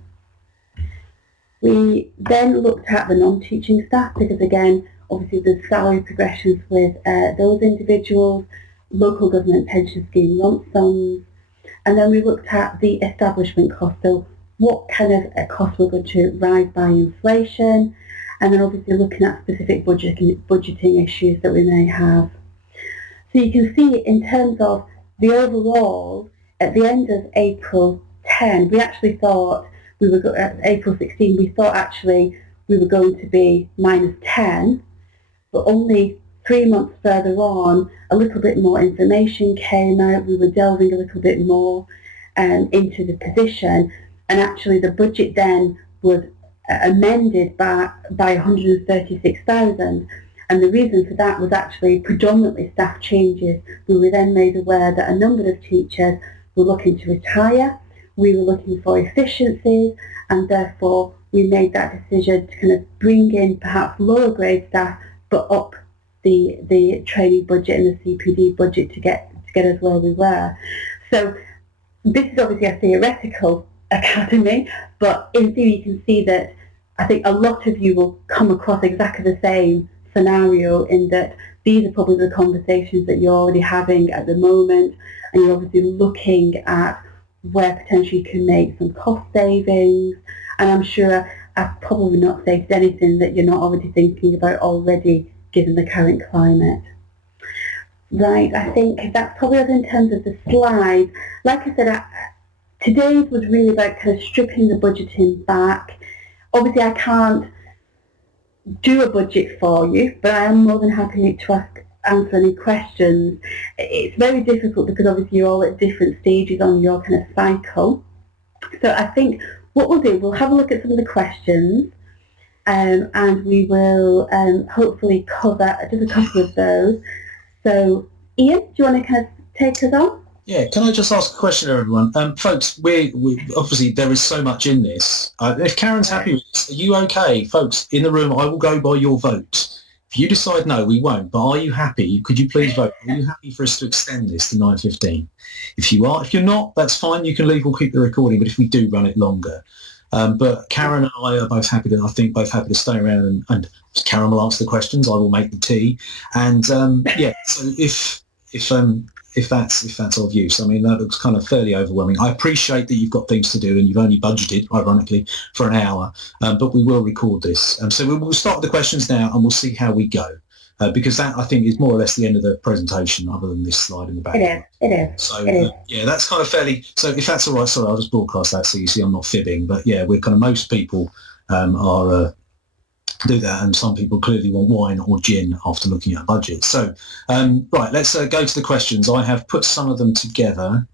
We then looked at the non-teaching staff because again, obviously there's salary progressions with those individuals, local government pension scheme lump sums, and then we looked at the establishment cost, so what kind of costs were going to rise by inflation, and then obviously looking at specific budgeting issues that we may have. So you can see in terms of the overall, at the end of April 10, we actually thought we were, at April 16, we thought actually we were going to be minus 10, but only 3 months further on, a little bit more information came out. We were delving a little bit more into the position, and actually the budget then was amended by 136,000. And the reason for that was actually predominantly staff changes. We were then made aware that a number of teachers were looking to retire. We were looking for efficiencies, and therefore we made that decision to kind of bring in perhaps lower grade staff, but up the training budget and the CPD budget to get us where we were. So this is obviously a theoretical academy, but in theory you can see that I think a lot of you will come across exactly the same scenario, in that these are probably the conversations that you're already having at the moment, and you're obviously looking at where potentially you can make some cost savings, and I'm sure I've probably not stated anything that you're not already thinking about already, given the current climate. Right, I think that's probably it in terms of the slides. Like I said, today's was really about kind of stripping the budgeting back. Obviously I can't do a budget for you, but I am more than happy to answer any questions. It's very difficult because obviously you're all at different stages on your kind of cycle. So I think what we'll do, we'll have a look at some of the questions, and we will hopefully cover just a couple of those. So Ian, do you want to kind of take us on? Yeah, can I just ask a question to everyone? Folks, we obviously there is so much in this. If Karen's happy with this, are you okay? Folks, in the room, I will go by your vote. If you decide no, we won't, but are you happy? Could you please vote? Are you happy for us to extend this to 9:15? If you are, if you're not, that's fine, you can leave, we'll keep the recording, but if we do run it longer. But Karen and I are both happy to, both happy to stay around, and Karen will answer the questions, I will make the tea. And yeah, so if if that's of use. I mean, that looks kind of fairly overwhelming. I appreciate that you've got things to do and you've only budgeted, ironically, for an hour, but we will record this. So we'll start with the questions now and we'll see how we go. Because that, I think, is more or less the end of the presentation, other than this slide in the back. It is. So, yeah, that's kind of fairly... So if that's all right, sorry, I'll just broadcast that so you see I'm not fibbing. But, yeah, we're kind of... Most people are... do that, and some people clearly want wine or gin after looking at a budget. So, right, let's go to the questions. I have put some of them together,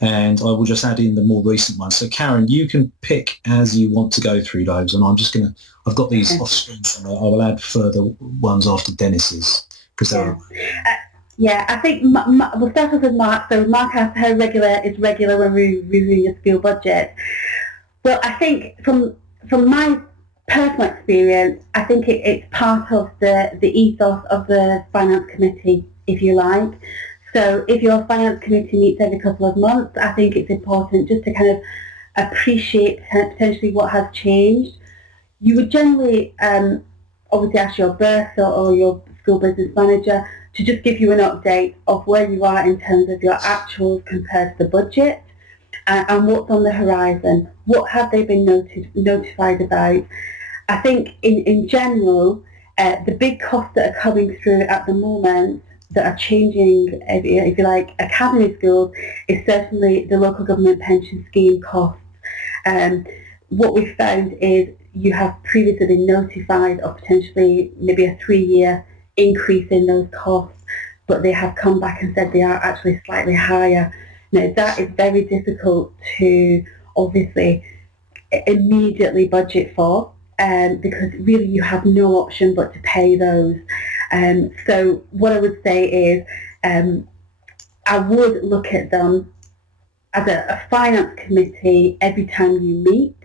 and I will just add in the more recent ones. So, Karen, you can pick as you want to go through those, and I'm just going to... I've got these off screen somewhere. I will add further ones after Dennis's, because they're... Yeah, I think we'll start off with Mark. So Mark has her regular when we're reviewing a school budget. Well, I think from my personal experience, I think it's part of the ethos of the finance committee, if you like. So if your finance committee meets every couple of months, I think it's important just to kind of appreciate potentially what has changed. You would generally obviously ask your bursar or your school business manager to just give you an update of where you are in terms of your actuals compared to the budget and what's on the horizon. What have they been notified about? I think in general, the big costs that are coming through at the moment that are changing, if you like, academy schools is certainly the local government pension scheme costs. What we've found is you have previously been notified of potentially maybe a 3-year increase in those costs, but they have come back and said they are actually slightly higher. Now that is very difficult to obviously immediately budget for, because really you have no option but to pay those. So what I would say is I would look at them as a finance committee every time you meet,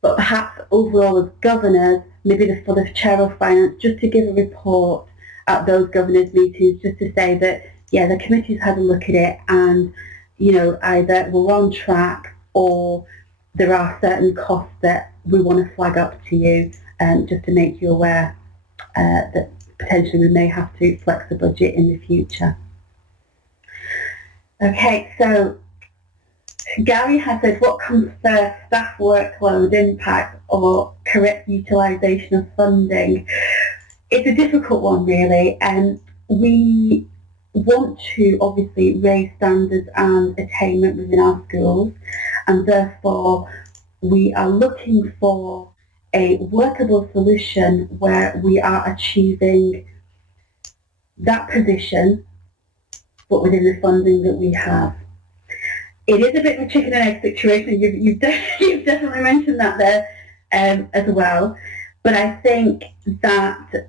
but perhaps overall as governors, maybe for the chair of finance, just to give a report at those governors meetings, just to say that, yeah, the committee's had a look at it and, you know, either we're on track or there are certain costs that we want to flag up to you, just to make you aware that potentially we may have to flex the budget in the future. Okay, so Gary has said, what comes first, staff workload impact or correct utilisation of funding? It's a difficult one, really, and we want to obviously raise standards and attainment within our schools, and therefore we are looking for a workable solution where we are achieving that position, but within the funding that we have. It is a bit of a chicken and egg situation. You've definitely mentioned that there as well. But I think that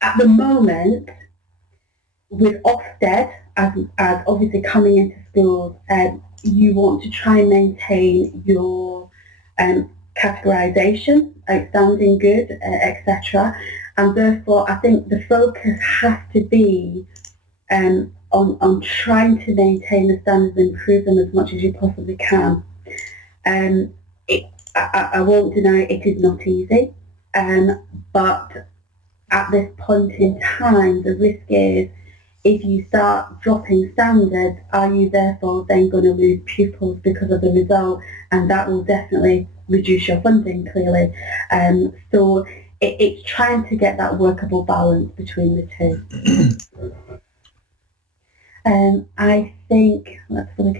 at the moment, with Ofsted as obviously coming into schools, you want to try and maintain your categorisation, outstanding, good, etc. And therefore, I think the focus has to be on trying to maintain the standards and improve them as much as you possibly can. I won't deny it is not easy, but at this point in time, the risk is if you start dropping standards, are you therefore then going to lose pupils because of the result? And that will definitely reduce your funding, clearly. So it's trying to get that workable balance between the two. I think, let's look,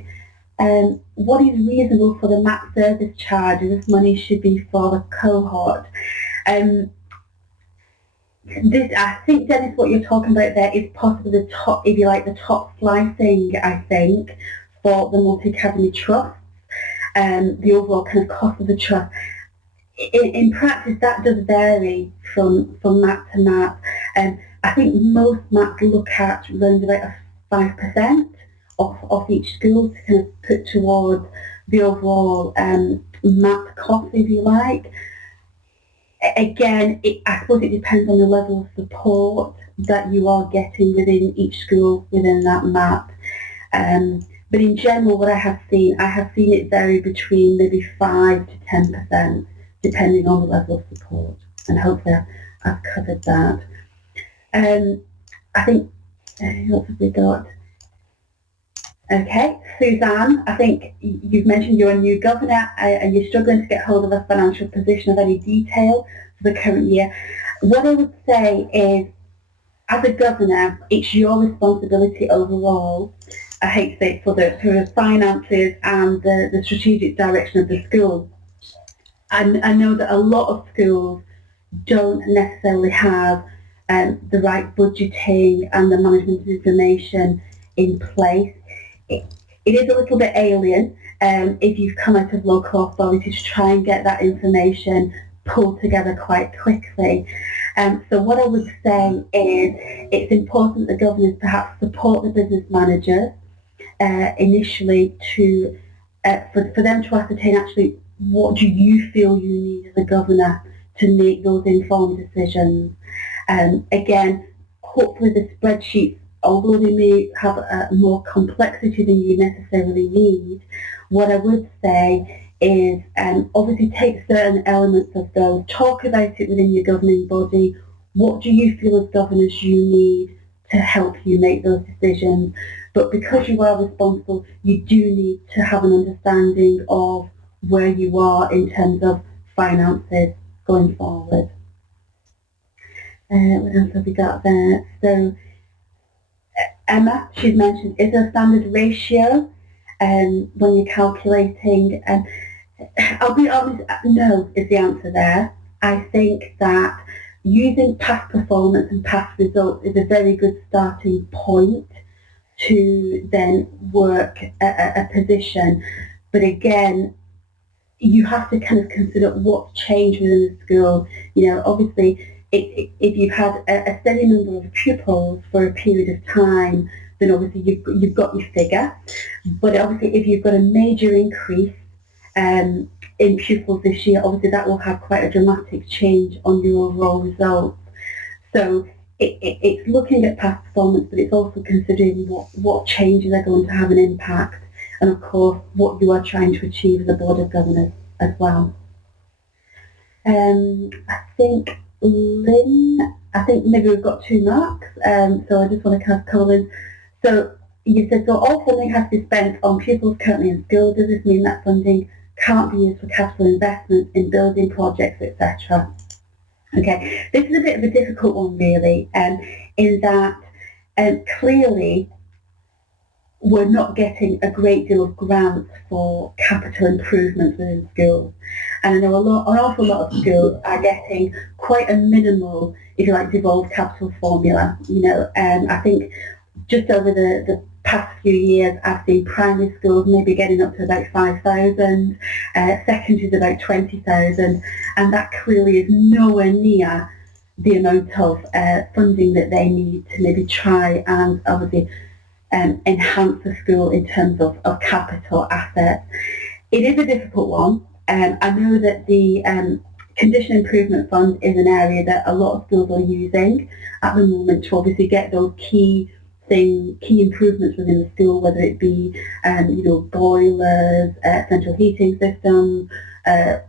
what is reasonable for the MAP service charge? This money should be for the cohort. I think, Dennis, what you're talking about there is possibly the top, if you like, the top slicing, I think, for the multi-academy trusts, the overall kind of cost of the trust. In practice, that does vary from MAP to MAP. I think most MAPs look at around about 5% of each school to kind of put towards the overall MAP cost, if you like. Again, I suppose it depends on the level of support that you are getting within each school within that MAP. But in general, what I have seen it vary between maybe 5 to 10%, depending on the level of support. And hopefully I've covered that. I think, what have we got? Okay, Suzanne, I think you've mentioned you're a new governor. Are you struggling to get hold of a financial position of any detail for the current year? What I would say is, as a governor, it's your responsibility overall, I hate to say it, for the finances and the strategic direction of the school. And I know that a lot of schools don't necessarily have the right budgeting and the management information in place. It is a little bit alien if you've come out of local authority to try and get that information pulled together quite quickly. So what I would say is it's important that governors perhaps support the business managers initially to for them to ascertain actually what do you feel you need as a governor to make those informed decisions. Again, hopefully the spreadsheets, although they may have more complexity than you necessarily need, what I would say is obviously take certain elements of those, talk about it within your governing body. What do you feel as governors you need to help you make those decisions? But because you are responsible, you do need to have an understanding of where you are in terms of finances going forward. What else have we got there? So Emma, she's mentioned, is there a standard ratio when you're calculating? I'll be honest, no is the answer there. I think that using past performance and past results is a very good starting point to then work a position. But again, you have to kind of consider what's changed within the school. You know, obviously, if you've had a steady number of pupils for a period of time, then obviously you've got your figure. But obviously, if you've got a major increase in pupils this year, obviously that will have quite a dramatic change on your overall results. So it's looking at past performance, but it's also considering what changes are going to have an impact, and of course what you are trying to achieve as a Board of Governors as well. I think Lynn, I think maybe we've got 2 marks, so I just want to kind of cover in. So you said, so all funding has to be spent on pupils currently in school. Does this mean that funding can't be used for capital investments in building projects, etc.? Okay, this is a bit of a difficult one really, in that clearly we're not getting a great deal of grants for capital improvements within schools. And I know an awful lot of schools are getting quite a minimal, if you like, devolved capital formula. You know, I think just over the past few years, I've seen primary schools maybe getting up to about 5,000, secondaries about 20,000, and that clearly is nowhere near the amount of funding that they need to maybe try and obviously enhance the school in terms of capital assets. It is a difficult one. I know that the Condition Improvement Fund is an area that a lot of schools are using at the moment to obviously get those key improvements within the school, whether it be boilers, central heating systems,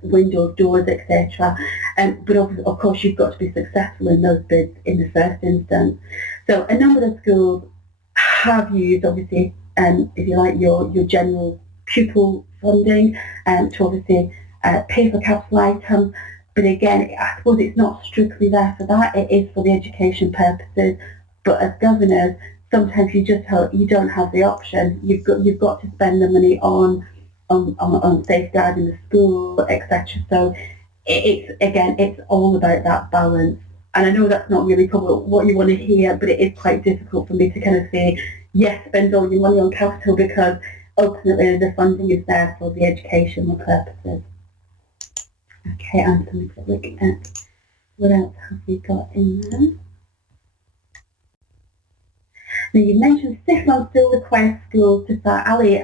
windows, doors, etc. But of course you've got to be successful in those bids in the first instance. So a number of schools have used obviously, if you like, your general pupil funding to obviously pay for capital items. But again, I suppose it's not strictly there for that. It is for the education purposes. But as governors, sometimes you don't have the option. You've got to spend the money on safeguarding the school, etc. So it's all about that balance. And I know that's not really probably what you want to hear, but it is quite difficult for me to kind of say, yes, spend all your money on capital, because ultimately the funding is there for the educational purposes. Okay, Anthony, look at what else have we got in there. Now you mentioned SIF funds still require schools to start. Ali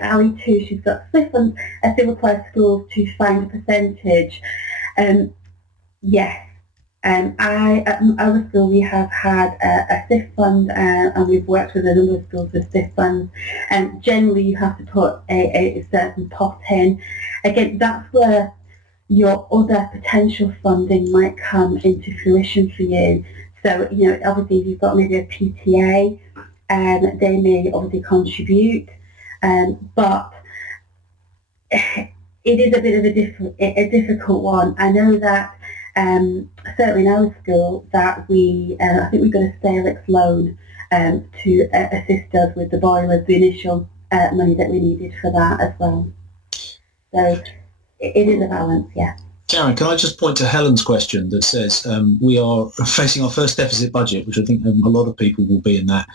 too, she's got SIF funds still require schools to find a percentage. Yes. At our school we have had a SIF fund, and we've worked with a number of schools with SIF funds. Generally you have to put a certain pot in. Again, that's where your other potential funding might come into fruition for you. So, obviously if you've got maybe a PTA, they may obviously contribute. but it is a bit of a difficult one. I know that certainly in our school that I think we got a Salix loan to assist us with the boilers, the initial money that we needed for that as well. So it is a balance, yeah. Karen, can I just point to Helen's question that says we are facing our first deficit budget, which I think a lot of people will be in that,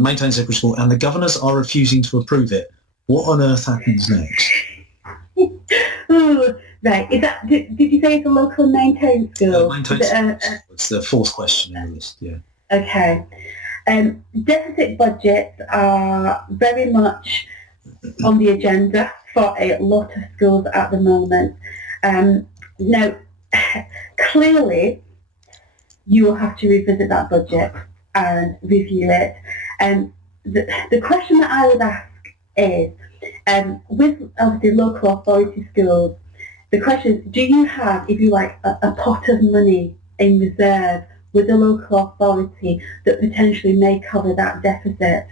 maintain separate school, and the governors are refusing to approve it. What on earth happens next? Ooh, right. Is that, did you say it's a local maintained school? It's the fourth question in the list, yeah. Okay. Deficit budgets are very much on the agenda for a lot of schools at the moment. Now, clearly, you will have to revisit that budget and review it. The question that I would ask is, with obviously local authority schools, the question is, do you have, if you like, a pot of money in reserve with the local authority that potentially may cover that deficit?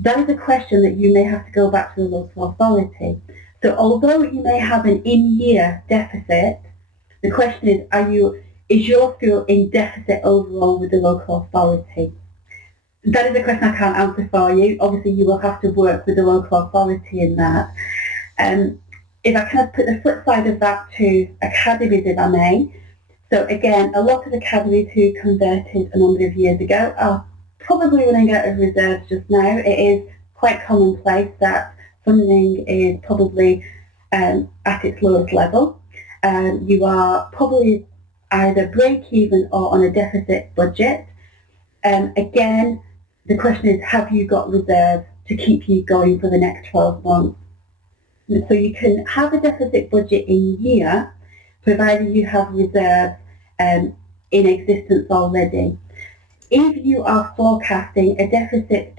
That is a question that you may have to go back to the local authority. So although you may have an in-year deficit, the question is your school in deficit overall with the local authority? That is a question I can't answer for you. Obviously, you will have to work with the local authority in that. If I kind of put the flip side of that to academies, if I may. So again, a lot of academies who converted a number of years ago are probably running out of reserves just now. It is quite commonplace that funding is probably at its lowest level. You are probably either break-even or on a deficit budget. Again, the question is, have you got reserves to keep you going for the next 12 months? So you can have a deficit budget in year, provided you have reserves in existence already. If you are forecasting a deficit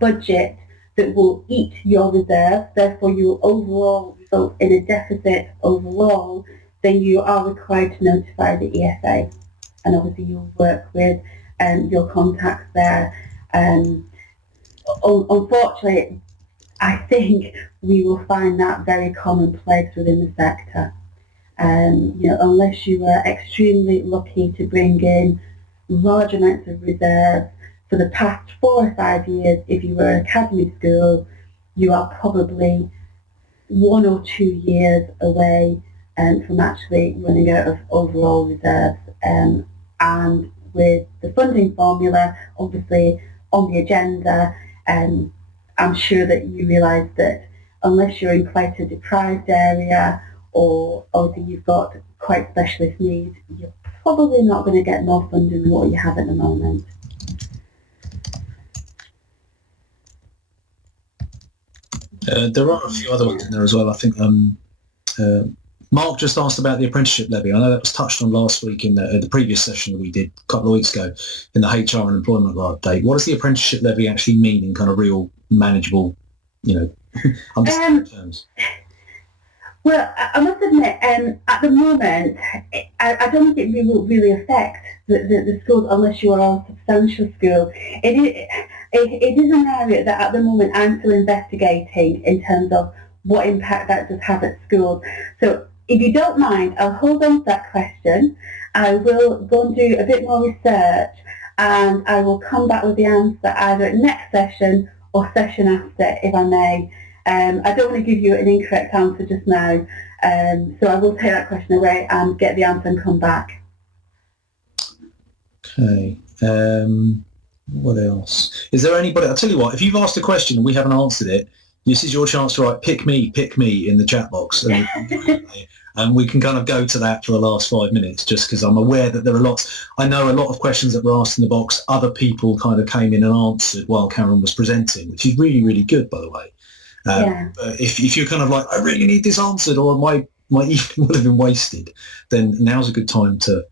budget that will eat your reserves, therefore you will overall result in a deficit overall, then you are required to notify the ESA. And obviously you'll work with your contacts there. Unfortunately, I think we will find that very commonplace within the sector. Unless you are extremely lucky to bring in large amounts of reserves for the past 4 or 5 years, if you were an academy school, you are probably 1 or 2 years away from actually running out of overall reserves. And with the funding formula obviously on the agenda, I'm sure that you realise that unless you're in quite a deprived area or obviously you've got quite specialist needs, you're probably not going to get more funding than what you have at the moment. There are a few other ones in there as well. I think Mark just asked about the apprenticeship levy. I know that was touched on last week in the previous session that we did a couple of weeks ago in the HR and employment law update. What does the apprenticeship levy actually mean in kind of real manageable, understandable terms? Well, I must admit, at the moment, I don't think it will really affect the schools unless you are a substantial school. It is an area that at the moment I'm still investigating in terms of what impact that does have at schools. So if you don't mind, I'll hold on to that question. I will go and do a bit more research and I will come back with the answer either at next session or session after, if I may. I don't want to give you an incorrect answer just now, so I will take that question away and get the answer and come back. Okay. What else? Is there anybody? I'll tell you what, if you've asked a question and we haven't answered it, this is your chance to write pick me in the chat box. And we can kind of go to that for the last 5 minutes, just because I'm aware that there are lots. I know a lot of questions that were asked in the box, other people kind of came in and answered while Karen was presenting, which is really, really good, by the way. But if you're kind of like, I really need this answered, or my evening would have been wasted, then now's a good time to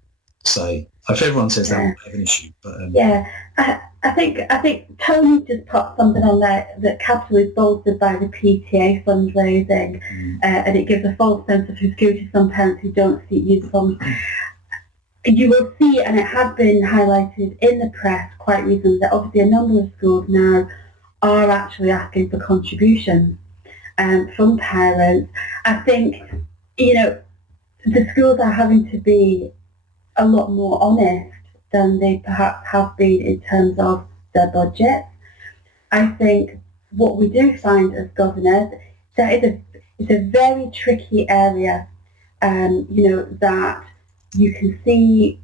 say. If everyone says that, we'll have an issue. But, I think Tony just put something on there that capital is bolstered by the PTA fundraising, and it gives a false sense of security to some parents who don't see use funds. You will see, and it has been highlighted in the press quite recently, that obviously a number of schools now are actually asking for contributions from parents. I think, the schools are having to be a lot more honest than they perhaps have been in terms of their budget. I think what we do find as governors, that it's a very tricky area, that you can see,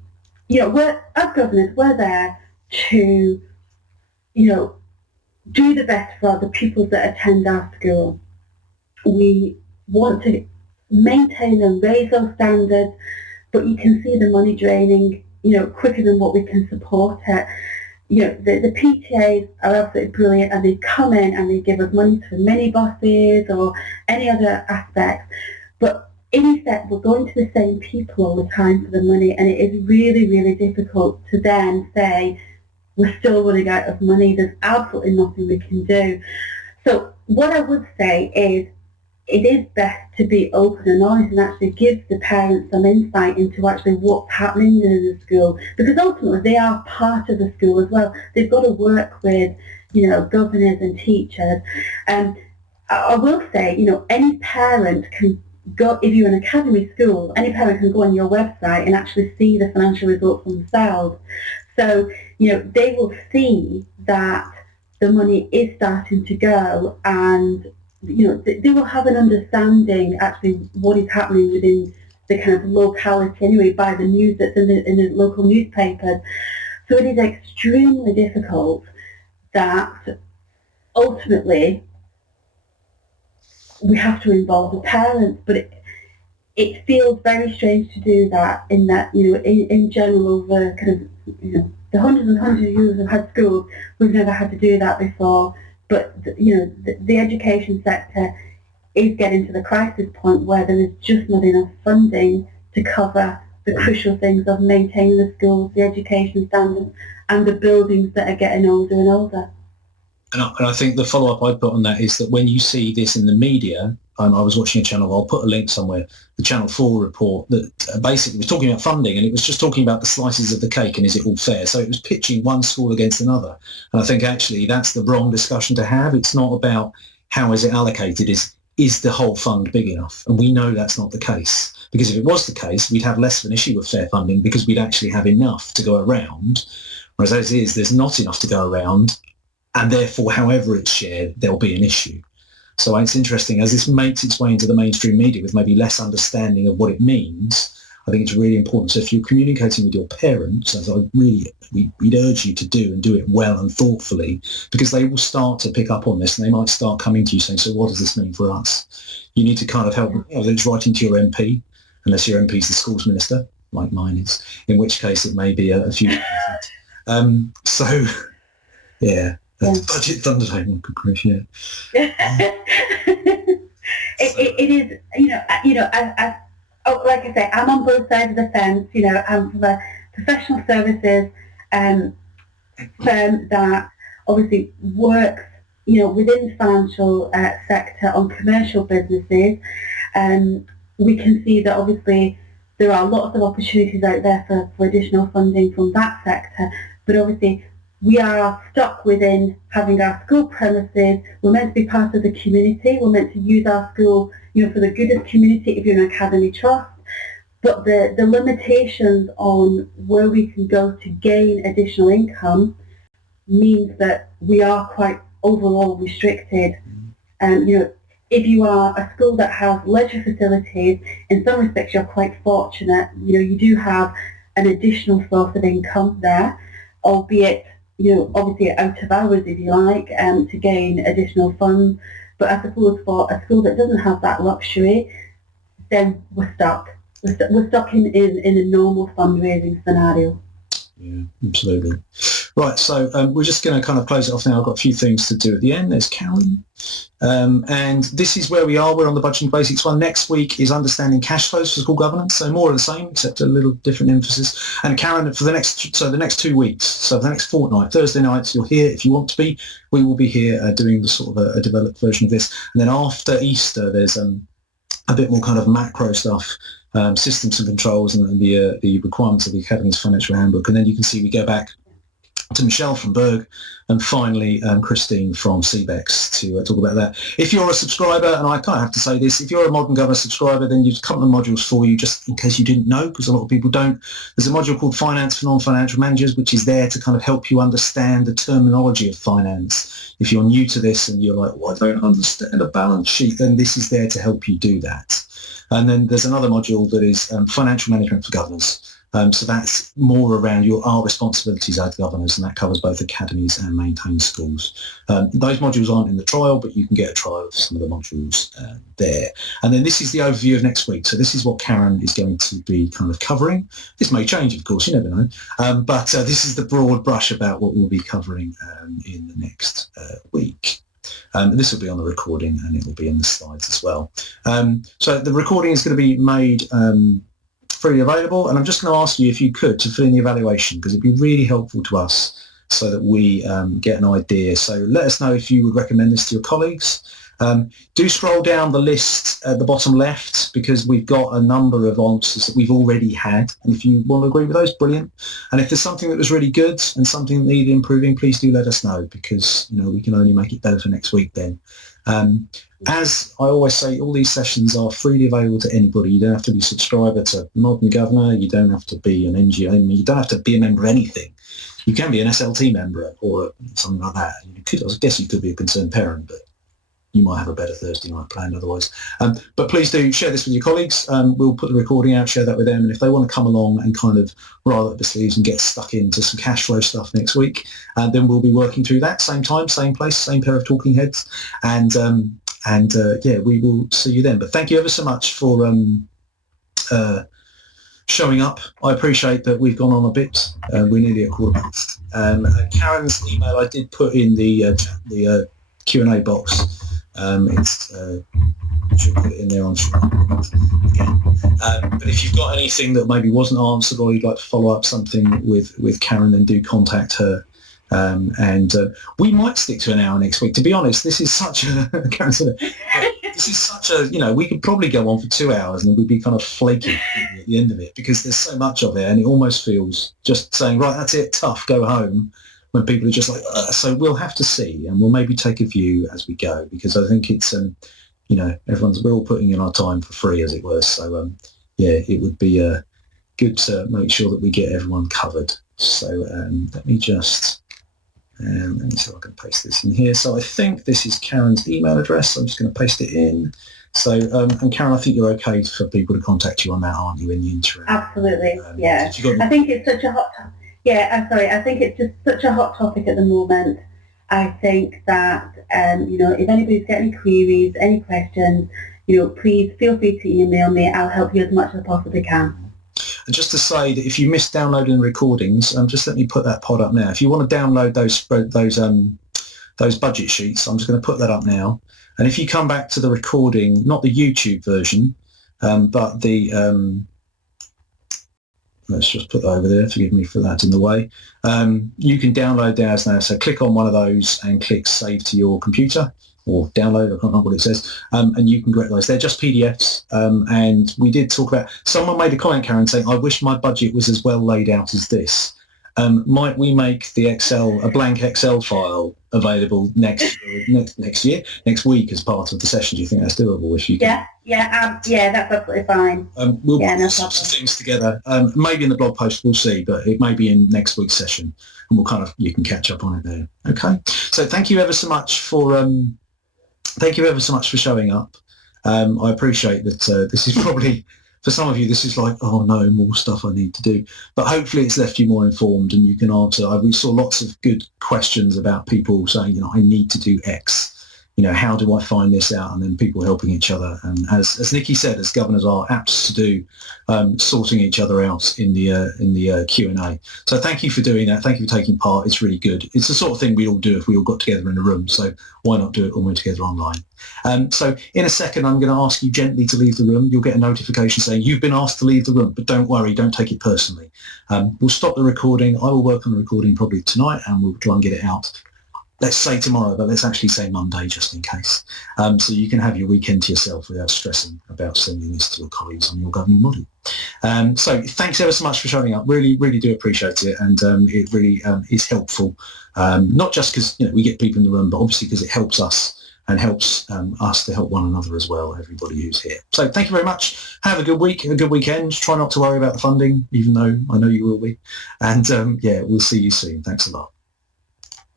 as governors, we're there to, do the best for the pupils that attend our school. We want to maintain and raise those standards, but you can see the money draining, quicker than what we can support it. The PTAs are absolutely brilliant, and they come in and they give us money for minibuses or any other aspects. But in effect, we're going to the same people all the time for the money, and it is really, really difficult to then say, we're still running out of money, there's absolutely nothing we can do. So what I would say is, it is best to be open and honest and actually give the parents some insight into actually what's happening in the school, because ultimately they are part of the school as well. They've got to work with, governors and teachers. And I will say, any parent can go, if you're an academy school, any parent can go on your website and actually see the financial results themselves. So, they will see that the money is starting to go, and they will have an understanding actually what is happening within the kind of locality anyway by the news that's in the local newspapers. So it is extremely difficult that ultimately we have to involve the parents, but it feels very strange to do that in that, in general over kind of, the hundreds and hundreds of years we've had schools, we've never had to do that before. But, the education sector is getting to the crisis point where there is just not enough funding to cover the crucial things of maintaining the schools, the education standards, and the buildings that are getting older and older. And I think the follow-up I put on that is that when you see this in the media, I was watching a channel, I'll put a link somewhere, the Channel 4 report that basically was talking about funding, and it was just talking about the slices of the cake and is it all fair. So it was pitching one school against another. And I think actually that's the wrong discussion to have. It's not about how is it allocated, is the whole fund big enough? And we know that's not the case. Because if it was the case, we'd have less of an issue with fair funding because we'd actually have enough to go around. Whereas as it is, there's not enough to go around, and therefore, however it's shared, there'll be an issue. So it's interesting, as this makes its way into the mainstream media with maybe less understanding of what it means, I think it's really important. So if you're communicating with your parents, as we'd urge you to do, and do it well and thoughtfully, because they will start to pick up on this, and they might start coming to you saying, so what does this mean for us? You need to kind of help, whether it's writing to your MP, unless your MP is the schools minister, like mine is, in which case it may be a few. Yeah. Budget Thunderdome, good grief, yeah. It is, like I say, I'm on both sides of the fence. I'm from a professional services firm that obviously works, within the financial sector on commercial businesses. We can see that obviously there are lots of opportunities out there for additional funding from that sector, but obviously we are stuck within having our school premises. We're meant to be part of the community. We're meant to use our school, for the good of the community if you're an academy trust. But the limitations on where we can go to gain additional income means that we are quite overall restricted. If you are a school that has leisure facilities, in some respects you're quite fortunate. You do have an additional source of income there, albeit obviously out of hours, if you like, to gain additional funds. But I suppose for a school that doesn't have that luxury, then we're stuck. We're stuck in a normal fundraising scenario. Yeah, absolutely. Right, so we're just going to kind of close it off now. I've got a few things to do at the end. There's Karen. And this is where we are. We're on the Budgeting Basics one. Next week is Understanding Cash Flows for School Governance. So more of the same, except a little different emphasis. And Karen, for the next 2 weeks, so for the next fortnight, Thursday nights, you're here if you want to be. We will be here doing the sort of a developed version of this. And then after Easter, there's a bit more kind of macro stuff. Systems and controls and the requirements of the Academy's financial handbook. And then you can see we go back to Michelle from Berg, and finally Christine from CBEX to talk about that. If you're a subscriber, and I kind of have to say this, if you're a Modern Governor subscriber, then there's a couple of modules for you, just in case you didn't know, because a lot of people don't. There's a module called Finance for Non-Financial Managers, which is there to kind of help you understand the terminology of finance. If you're new to this and you're like, well, I don't understand a balance sheet, then this is there to help you do that. And then there's another module that is Financial Management for Governors. So that's more around our responsibilities as governors, and that covers both academies and maintained schools. Those modules aren't in the trial, but you can get a trial of some of the modules there. And then this is the overview of next week. So this is what Karen is going to be kind of covering. This may change, of course, you never know. But this is the broad brush about what we'll be covering in the next week. This will be on the recording, and it will be in the slides as well. So the recording is going to be made freely available, and I'm just going to ask you if you could to fill in the evaluation, because it'd be really helpful to us so that we get an idea. So let us know if you would recommend this to your colleagues. Do scroll down the list at the bottom left, because we've got a number of answers that we've already had, and if you want to agree with those, brilliant. And if there's something that was really good and something that needed improving, please do let us know, because we can only make it better for next week then. As I always say, all these sessions are freely available to anybody. You don't have to be a subscriber to Modern Governor. You don't have to be an NGO. You don't have to be a member of anything. You can be an SLT member or something like that. I guess you could be a concerned parent, but you might have a better Thursday night planned otherwise. But please do share this with your colleagues. We'll put the recording out, share that with them. And if they want to come along and kind of roll up the sleeves and get stuck into some cash flow stuff next week, then we'll be working through that same time, same place, same pair of talking heads. And we will see you then. But thank you ever so much for showing up. I appreciate that we've gone on a bit. We're nearly at quarter past. Karen's email I did put in the Q&A box. I should put it in there on again. But if you've got anything that maybe wasn't answered, or you'd like to follow up something with Karen, then do contact her. We might stick to an hour next week. To be honest, this is such a we could probably go on for 2 hours and we'd be kind of flaky at the end of it, because there's so much of it, and it almost feels just saying, right, that's it, tough, go home, when people are just like, so we'll have to see, and we'll maybe take a view as we go, because I think it's we're all putting in our time for free, as it were. So it would be good to make sure that we get everyone covered. So let me just let me see if I can paste this in here. So I think this is Karen's email address. I'm just going to paste it in. So and Karen, I think you're okay for people to contact you on that, aren't you, in the interim? Absolutely, yeah. I think it's such a hot I think it's just such a hot topic at the moment. I think that, if anybody's got any queries, any questions, please feel free to email me. I'll help you as much as I possibly can. And just to say that if you missed downloading recordings, just let me put that pod up now. If you want to download those budget sheets, I'm just going to put that up now. And if you come back to the recording, not the YouTube version, but the let's just put that over there. Forgive me for that in the way. You can download those now. So click on one of those and click Save to your computer, or download, I can't remember what it says, and you can get those. They're just PDFs, and we did talk about, someone made a comment, Karen, saying, I wish my budget was as well laid out as this. Might we make the a blank Excel file available next week as part of the session? Do you think that's doable? If you can? Yeah, that's absolutely fine. We'll put some things together, maybe in the blog post, we'll see, but it may be in next week's session, and you can catch up on it there. Okay, so thank you ever so much for showing up. I appreciate that. This is probably, for some of you, this is like, oh no, more stuff I need to do. But hopefully it's left you more informed and you can answer. We saw lots of good questions about people saying, I need to do X. How do I find this out? And then people helping each other. And as Nikki said, as governors are apt to do, sorting each other out in the Q&A. So thank you for doing that. Thank you for taking part. It's really good. It's the sort of thing we all do if we all got together in a room. So why not do it when we're together online? So in a second, I'm going to ask you gently to leave the room. You'll get a notification saying you've been asked to leave the room, but don't worry, don't take it personally. We'll stop the recording. I will work on the recording probably tonight, and we'll try and get it out let's say tomorrow, but let's actually say Monday just in case. So you can have your weekend to yourself without stressing about sending this to your colleagues on your governing body. So thanks ever so much for showing up. Really, really do appreciate it. And it really is helpful, not just because we get people in the room, but obviously because it helps us and helps us to help one another as well, everybody who's here. So thank you very much. Have a good week, a good weekend. Try not to worry about the funding, even though I know you will be. And we'll see you soon. Thanks a lot.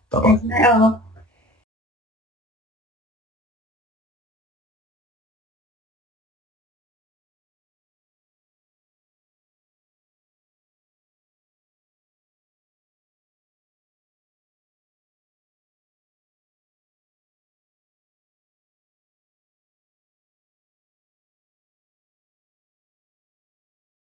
Bye-bye.